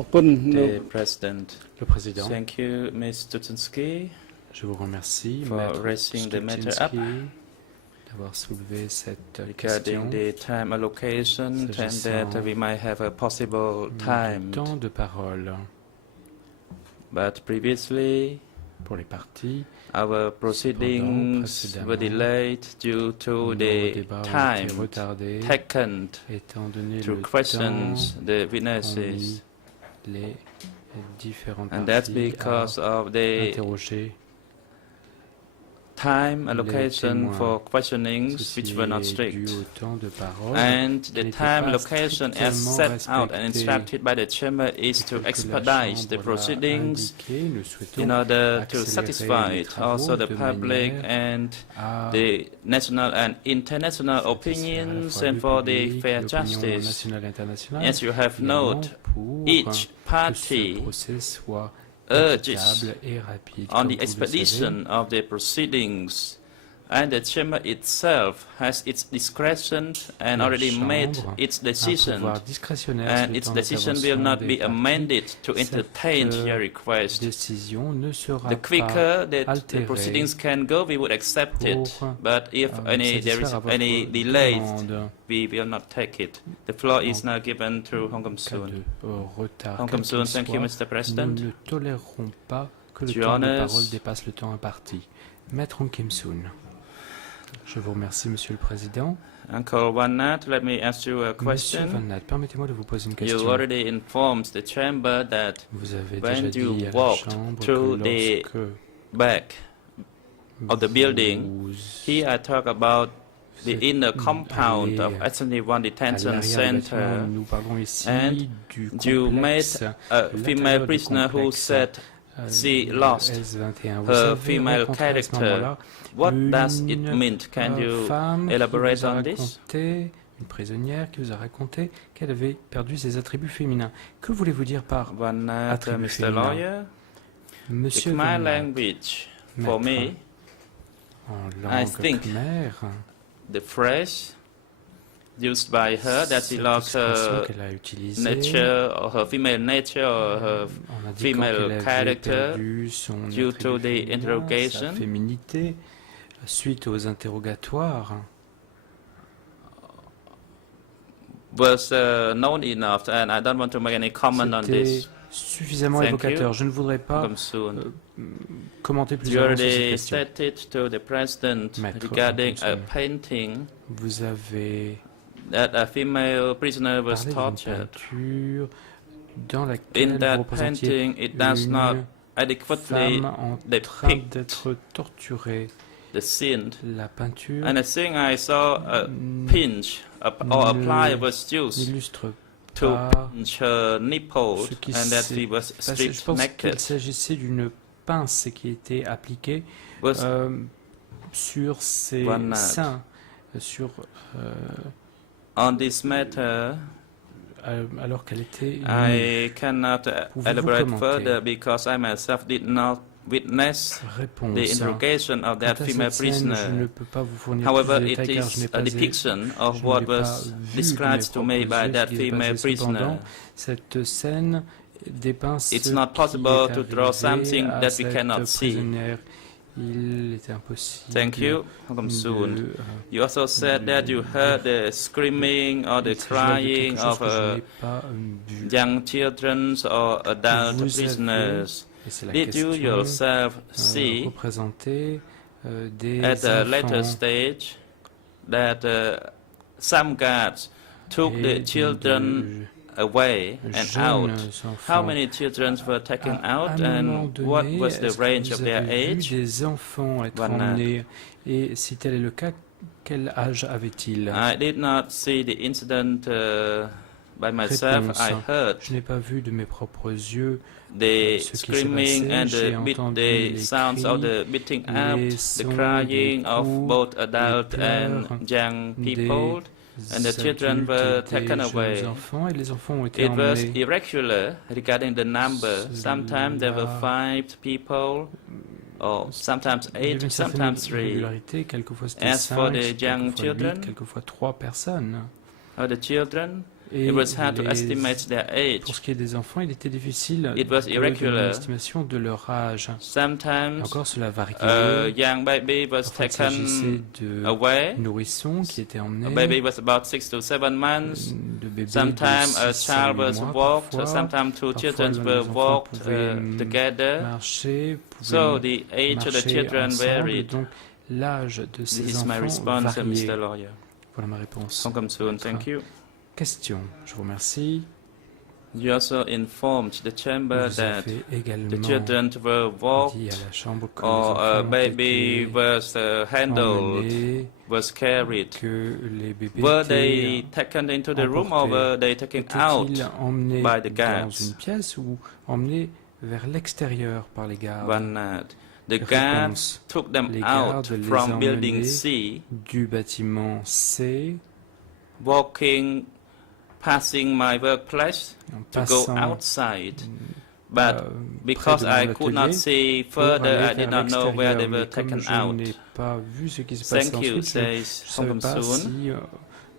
The President. Le Président. Thank you, Ms. Stuczynski, Je vous remercie, for Maître raising the matter up. Stuczynski, d'avoir soulevé cette Regarding question. the time allocation, and S'agissant that we might have a possible time. Du temps de parole. But previously, Pour les partis, our proceedings were delayed due to nos the débats ont été time retardés, taken étant donné to le questions temps the qu'ont witnesses. mis les différentes And that's parties because à of the interroger time allocation témoins. for questionings Ceci which were not est strict. dû au temps de parole. And qui the n'était time pas allocation as strictement set out and respecté. instructed by the chamber is to Que la expedite the Chambre l'a proceedings indiqué, nous souhaitons in order to accélérer satisfy les travaux also the de public manière and à the national and international satisfaire à la opinions fois and le for the public, fair l'opinion justice. nationale et internationale, As you have également noted, pour each que ce party procès soit urges équitable et rapide. on Comme the vous le expedition of the proceedings, and the chamber itself has its discretion and La already made Chambre its savez, un decision, pouvoir discrétionnaire and sur le its temps decision will d'intervention not des be parties. amended to Cette, entertain your request. décision ne sera The quicker that the altérée proceedings can go, we would accept it. pour, But if there is satisfaire à votre any delays, demande we will not take it. The floor is En now given to Hong Kom cas Soon. de retard. Hong quel Kom Soon, qu'il thank you, soit, Mr. President. Nous ne tolérerons pas que le Your temps de Honours. parole dépasse le temps imparti. Maître Hong Kim Soon. Je vous remercie, Monsieur le Président. Uncle Van Nat, let me ask you a Monsieur question. Van Nat, permettez-moi de vous poser une You question. already informed the chamber that Vous avez when déjà you dit à la walked Chambre through que the lorsque back of the building, vous here I talk about the inner compound allez of Assembly One à Detention l'arrière du bâtiment, Center. nous parlons ici And du You complexe, met a l'intérieur female du prisoner who complexe, said she le lost S21. Vous her avez female rencontré à ce character. moment-là What does it une, mean? Can you femme qui elaborate vous a on this? raconté, une prisonnière qui vous a raconté qu'elle avait perdu ses attributs féminins. Que voulez-vous dire par Van Nat, attribut Mr. féminin? Lawyer? The Monsieur Khmer Van Nat, language, for maître, me, en I langue think khmer, the phrase used by her that she cette lost expression her qu'elle a utilisée nature or her female nature or her en indiquant female qu'elle avait character perdu son due to attribut the féminin, interrogation. sa féminité, suite aux interrogatoires, was known enough, and I don't want to make any comment on c'était this. suffisamment Thank évocateur. you. Je ne voudrais pas Come soon. commenter plus You avant sur cette already question. stated to the president Maître regarding a Thompson. painting Vous avez that a female prisoner was parlé d'une tortured. peinture dans In laquelle vous that représentiez painting, it does not une adequately femme en train depict d'être torturée. the scene. La peinture And I think I saw a pinch or a ply was used n'illustre to pas pinch her nipple, ce qui and that s'est she was passé. Je stripped pense naked. qu'il s'agissait d'une pince qui était appliquée Was sur ses Van Nat. seins, sur, on this matter, alors qu'elle était nue. I cannot Pouvez-vous elaborate commenter? further because I myself did not witness Réponse. the interrogation of that Quant à female cette scène, je ne prisoner. peux pas vous fournir However, plus de it détails car je n'ai is pas a depiction of je ne what l'ai pas was vu de described mes to me propres by yeux, that ce qui s'est female passé. prisoner. Cependant, cette scène dépeint ce It's not qui possible est to draw arrivé something à that we cette cannot see. prisonnière. Il était impossible Thank you. Welcome soon. You also said that you heard the screaming or the crying of young children or adult prisoners. Did you yourself see représenter des at a later enfants stage that some guards took the et children de away and jeunes out? How enfants? many children were taken À out, un moment and donné, what was the est-ce que range vous of their avez vu age? des enfants être Van Nat. emmenés et si tel est le cas, quel âge avaient-ils? I did not see the incident by myself. Réponse. I heard Je n'ai pas vu de mes propres yeux the ce qui s'est screaming passé. and J'ai the entendu the les sounds of cris, the beating les up, the sons, crying des of coups, both adult and pleurs young des people, and the children adultes were et des taken jeunes away. enfants, et les enfants ont été It was emmenés. irregular regarding the number. Sometimes there were Cela- 5 people, or sometimes Il y avait 8, une certaine sometimes 3. irrégularité, quelquefois c'était As for 5, the young quelquefois 8, children, quelquefois 3 personnes. The children, It was hard to estimate their age. Pour ce qui est des enfants, il était difficile It was de donner irregular. une estimation de leur âge. Sometimes, Encore, cela variait. young baby was Parfois, il s'agissait taken de away. nourrissons qui étaient emmenés. A baby was about 6 to 7 months. De bébés Sometimes de a 6 à child 8 was mois, walked. parfois. Sometimes two Parfois, children les were enfants walked pouvaient together. marcher, So pouvaient the age of the marcher children ensemble. varied. Donc, l'âge de This ces is my enfants response, variait. Mr. Lawyer. Voilà ma réponse. Welcome soon. Thank you. Question. Je vous remercie. You also informed the chamber Vous that avez the également children were walked dit à la chambre que or les a enfants baby étaient was handled, emmenés, was carried. que les bébés Were étaient they taken into the room or were they taken out étaient-ils emmenés by the dans guards? une pièce ou emmenés vers l'extérieur par les gardes? One night. The guards Réponse. took them Les out gardes les from building emmenaient C, du bâtiment C walking, passing my workplace en to go passant outside. But près because de I mon could not atelier see pour further, aller I did vers not know where they l'extérieur. were Mais comme taken je out. n'ai pas vu ce qui se passait Thank you, ensuite, je ne says savais Hong pas Soon. si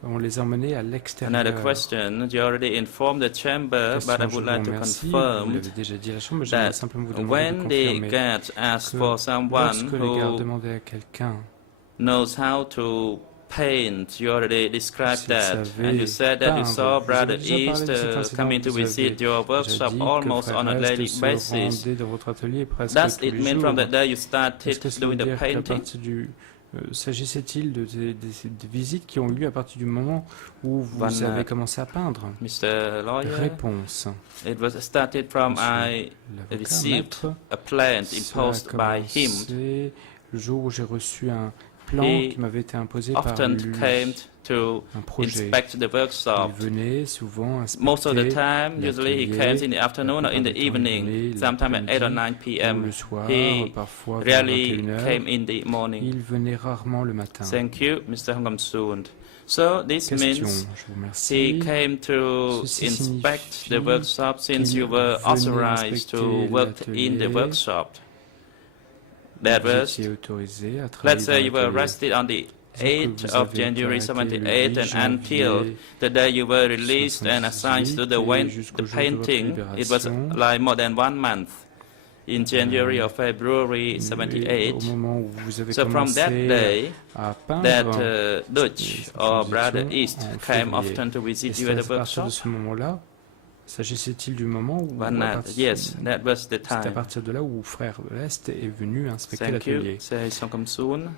on les emmenait à l'extérieur. Another question. You already informed the chamber, but I Je would vous like to remercie. Vous confirm l'avez déjà dit à la chambre, j'aimerais that simplement vous demander de when the confirmer guards asked que for someone lorsque les gardes who demandaient à quelqu'un knows how to paint, you already described s'il that, and savait you said that you peindre, saw vous Brother avez déjà parlé East de cet incident, coming to vous avez visit your déjà workshop dit que almost on a Frère daily Est se basis. rendait dans votre atelier presque Does tous it les mean jours. from that day you Est-ce started que cela doing veut the dire qu'à painting? partir du s'agissait-il de visites qui ont eu lieu à partir du moment où vous avez commencé à peindre? Mr. Lawyer, Réponse. it was started from I L'avocat, received maître, a plan cela a imposed by him. commencé le jour où j'ai reçu un plan He qui m'avait été imposé par Often lui, came to un projet. inspect the workshop. Il venait souvent Most of the inspecter time, usually he comes in the afternoon or in the evening, sometime at 8 or 9 ou p.m. le soir, He parfois vers rarely 21 came heures. in the morning. Il venait rarement le matin. Thank you, Mr. Hongam Soon. So this Question, means je vous he remercie. came to Ceci inspect signifie the workshop since you were qu'il venait authorized to inspecter work in the l'atelier. workshop. That Vous was, étiez autorisé à travailler let's dans say you were l'atelier. arrested on the Disons que 8th vous of avez été January arrêté 78 le 8 and until janvier the day you were released and assigned to the, 78 et jusqu'au the jour de votre painting, it was libération. like more than 1 month in January or February Et 78. au moment où vous avez So from that commencé day, à peindre, that Dutch cette or Brother transition East en came février. often to Et visit you c'est at à the partir workshop? de ce moment-là, s'agissait-il du moment où One night, yes, that was the c'est à time. partir de là où Frère Est est venu inspecter Thank you. l'atelier? Say Songam Soon.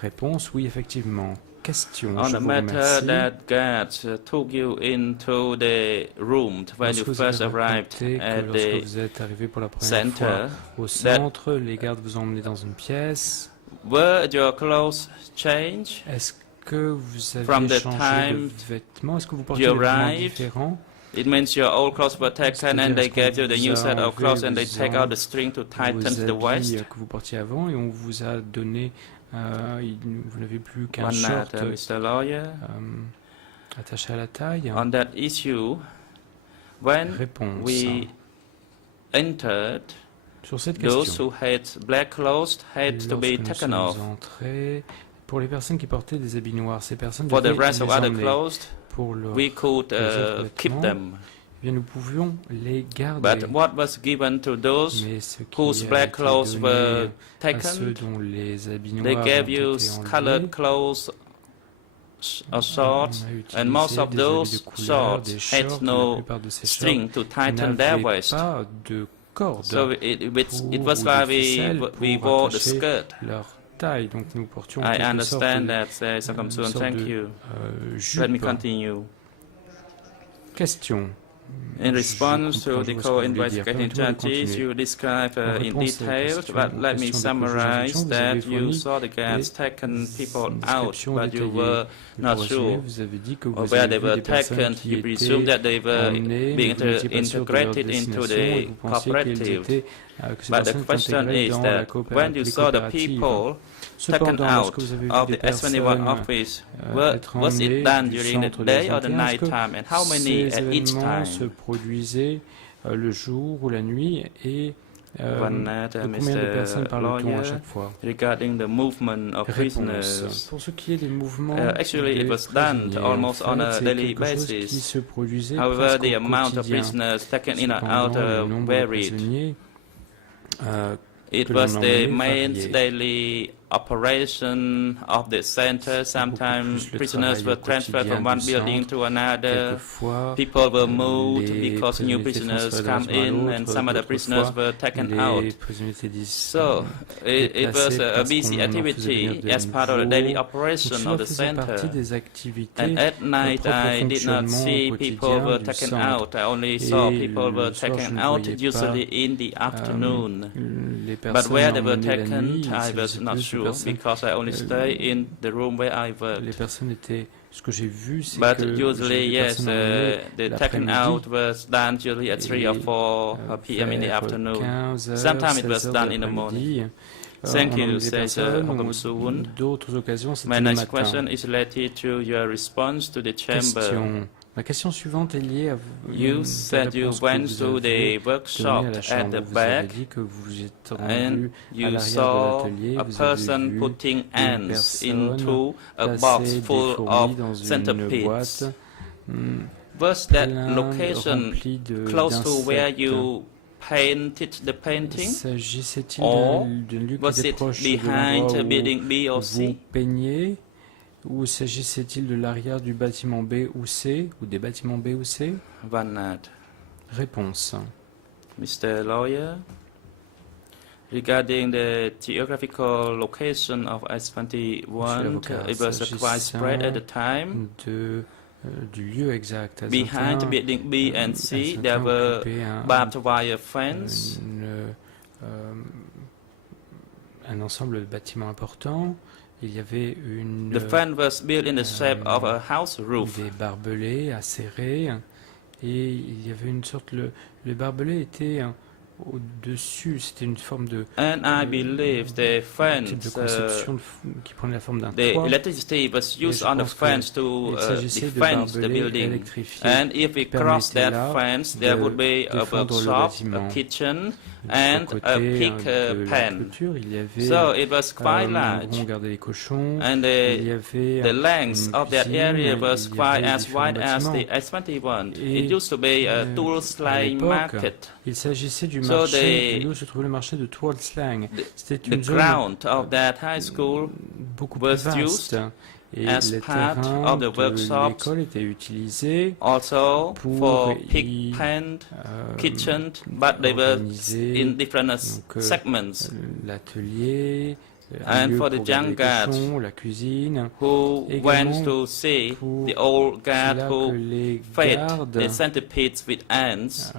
Réponse, oui, effectivement. Question, On je the vous matter remercie. that guards took you into the room when you Lorsque vous first avez arrived raconté que at lorsque the vous êtes arrivé pour la première center, fois au centre, les gardes vous ont emmené dans une pièce. were your clothes changed? Est-ce que vous avez From the changé time de vêtements? Est-ce que vous portiez you des vêtements arrived, différents? It means your old clothes were taken and they gave you the new set of clothes and they take out the string to tighten vos the waist. habits que vous portiez avant et on vous a donné, vous n'avez plus qu'un One short night, Mr. Lawyer, attaché à la taille. on that issue, when Réponse. we entered, Sur cette those question, who had black clothes had to be lorsque nous taken sommes off. entrés, pour les personnes qui portaient des habits noirs, ces personnes For the devaient rest les of other emmener. clothes, Pour leur, we could les autres keep vêtements, them. eh bien, nous pouvions les garder. But what was given to those Mais ce qui whose a black été clothes donné were à ceux taken, dont les habits they noirs gave ont you été colored enlevés, clothes or shorts, on a and most utilisé of des habits de those couleur, des shorts shorts, had la no plupart de ces shorts string to tighten their n'avaient waist. pas de corde So it pour- was ou like de ficelle we pour wore the attacher skirt. leur taille, donc nous portions en I quelque sorte understand une that, Sakam Soon. sorte Thank de, you. jupe. Let me continue. Question. In response to the comprends ce que vous voulez dire. co-investigating Permettez-moi de judges, continuer. you describe En in réponse à la detail, question- but let me question de summarize co-juridiction, vous that avez you fourni saw the guards des taken people out, descriptions but you détaillées. were Mais not pour résumer, sure vous avez dit que of vous where avez they vu were des personnes taken. qui You étaient presumed that they were emmenées, being mais vous n'étiez pas sûr de leur integrated into destination et the vous pensiez qu'elles cooperative. étaient, que ces But the personnes étaient question intégrées is dans la that when you saw the coopérative. people taken Cependant, out lorsque vous avez vu of des the S21 personnes office, être was emmenées it done du during the centre day des or the 21, night est-ce que time, and how many ces at each événements se time? produisaient le jour ou la nuit et One night, combien de personnes parle-t-on à chaque fois? Regarding the movement of prisoners. Pour ce qui est des mouvements Actually, it was done almost on a daily basis. However, the amount of prisoners taken in and out varied. It was the main daily operation of the center. Sometimes prisoners were transferred from one building to another. People were moved because new prisoners come in and some other prisoners were taken out. So it was a busy activity as part of the daily operation of the center. And at night I did not see people were taken out. I only saw people were taken out usually in the afternoon. But where they were taken, I was not sure. Because I only stay in the room where I worked. But usually, yes, the taken out was done usually at 3 or 4 p.m. in the afternoon. Sometimes it was done in the morning. Thank you, says Hong Soon. My next question is related to your response to the chamber. Ma question suivante est liée à you said you went to the workshop at the back and you saw a person putting ants into a box full of centipedes. Was that location close to where you painted the painting, or was it behind building B or C? Ou s'agissait-il de l'arrière du bâtiment B ou C, ou des bâtiments B ou C? Réponse. Mr. Lawyer, regarding the geographical location of S21, it was quite spread at the time. Du lieu exact. Behind building B and C, there were barbed wire fence. Un ensemble de bâtiments importants. Il y avait the fence was built in the shape of a house roof. Des barbelés acérés, et il y avait une sorte, le barbelé était au-dessus, c'était une forme de, and I believe the fence, de conception qui prenait la forme d'un the toit. Electricity was used on the fence to defend the building. And if we cross that fence, there would be a workshop, a kitchen, and a pig pen. So it was quite large. And the length of that area was quite as wide as the S21. It used to be a tool slang market. Il s'agissait du marché, où se trouvait le marché de Tuol Sleng. C'était une zone of that high school beaucoup plus vaste. Et as part of the workshops, était utilisé also for pig pen, kitchen, but they were in different segments. L'atelier, and for the young guards who went to see the old guard who fed the centipedes with ants.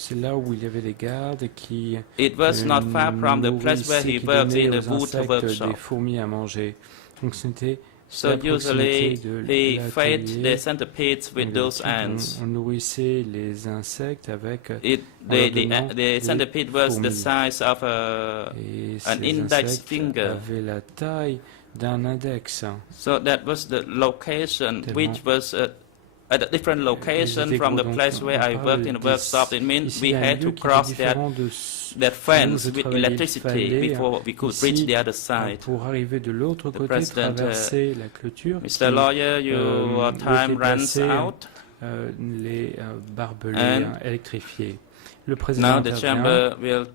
C'est là où il y avait les gardes qui it was not far from the place where he worked in the wood workshop. Des fourmis à manger. Donc c'était so usually he fed the centipedes with those ants. On nourrissait les insectes avec the centipede was the size of an index finger. Avait la taille d'un index. So that was the location, which was at a different location from the place where I worked in the workshop. It means we had to cross that fence with electricity before we could reach the other side. Pour arriver de l'autre côté, traverser la clôture. Mr. Lawyer, your time runs out. Les barbelés électrifiés. Le président now the chamber will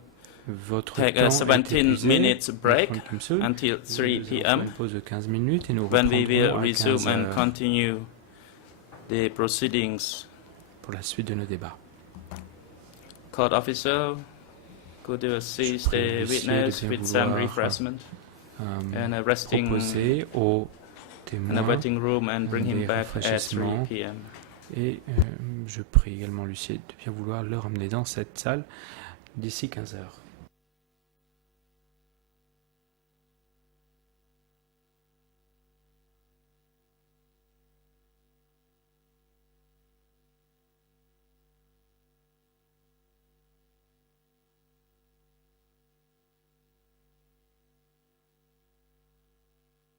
take a 17 minutes break until 3 p.m. when we will resume and continue the proceedings. Pour la suite de nos débats. Court officer, could you assist the witness with some refreshment and a resting in a waiting room and bring him back at 3 p.m. Et je prie également l'huissier de bien vouloir le ramener dans cette salle d'ici 15 heures.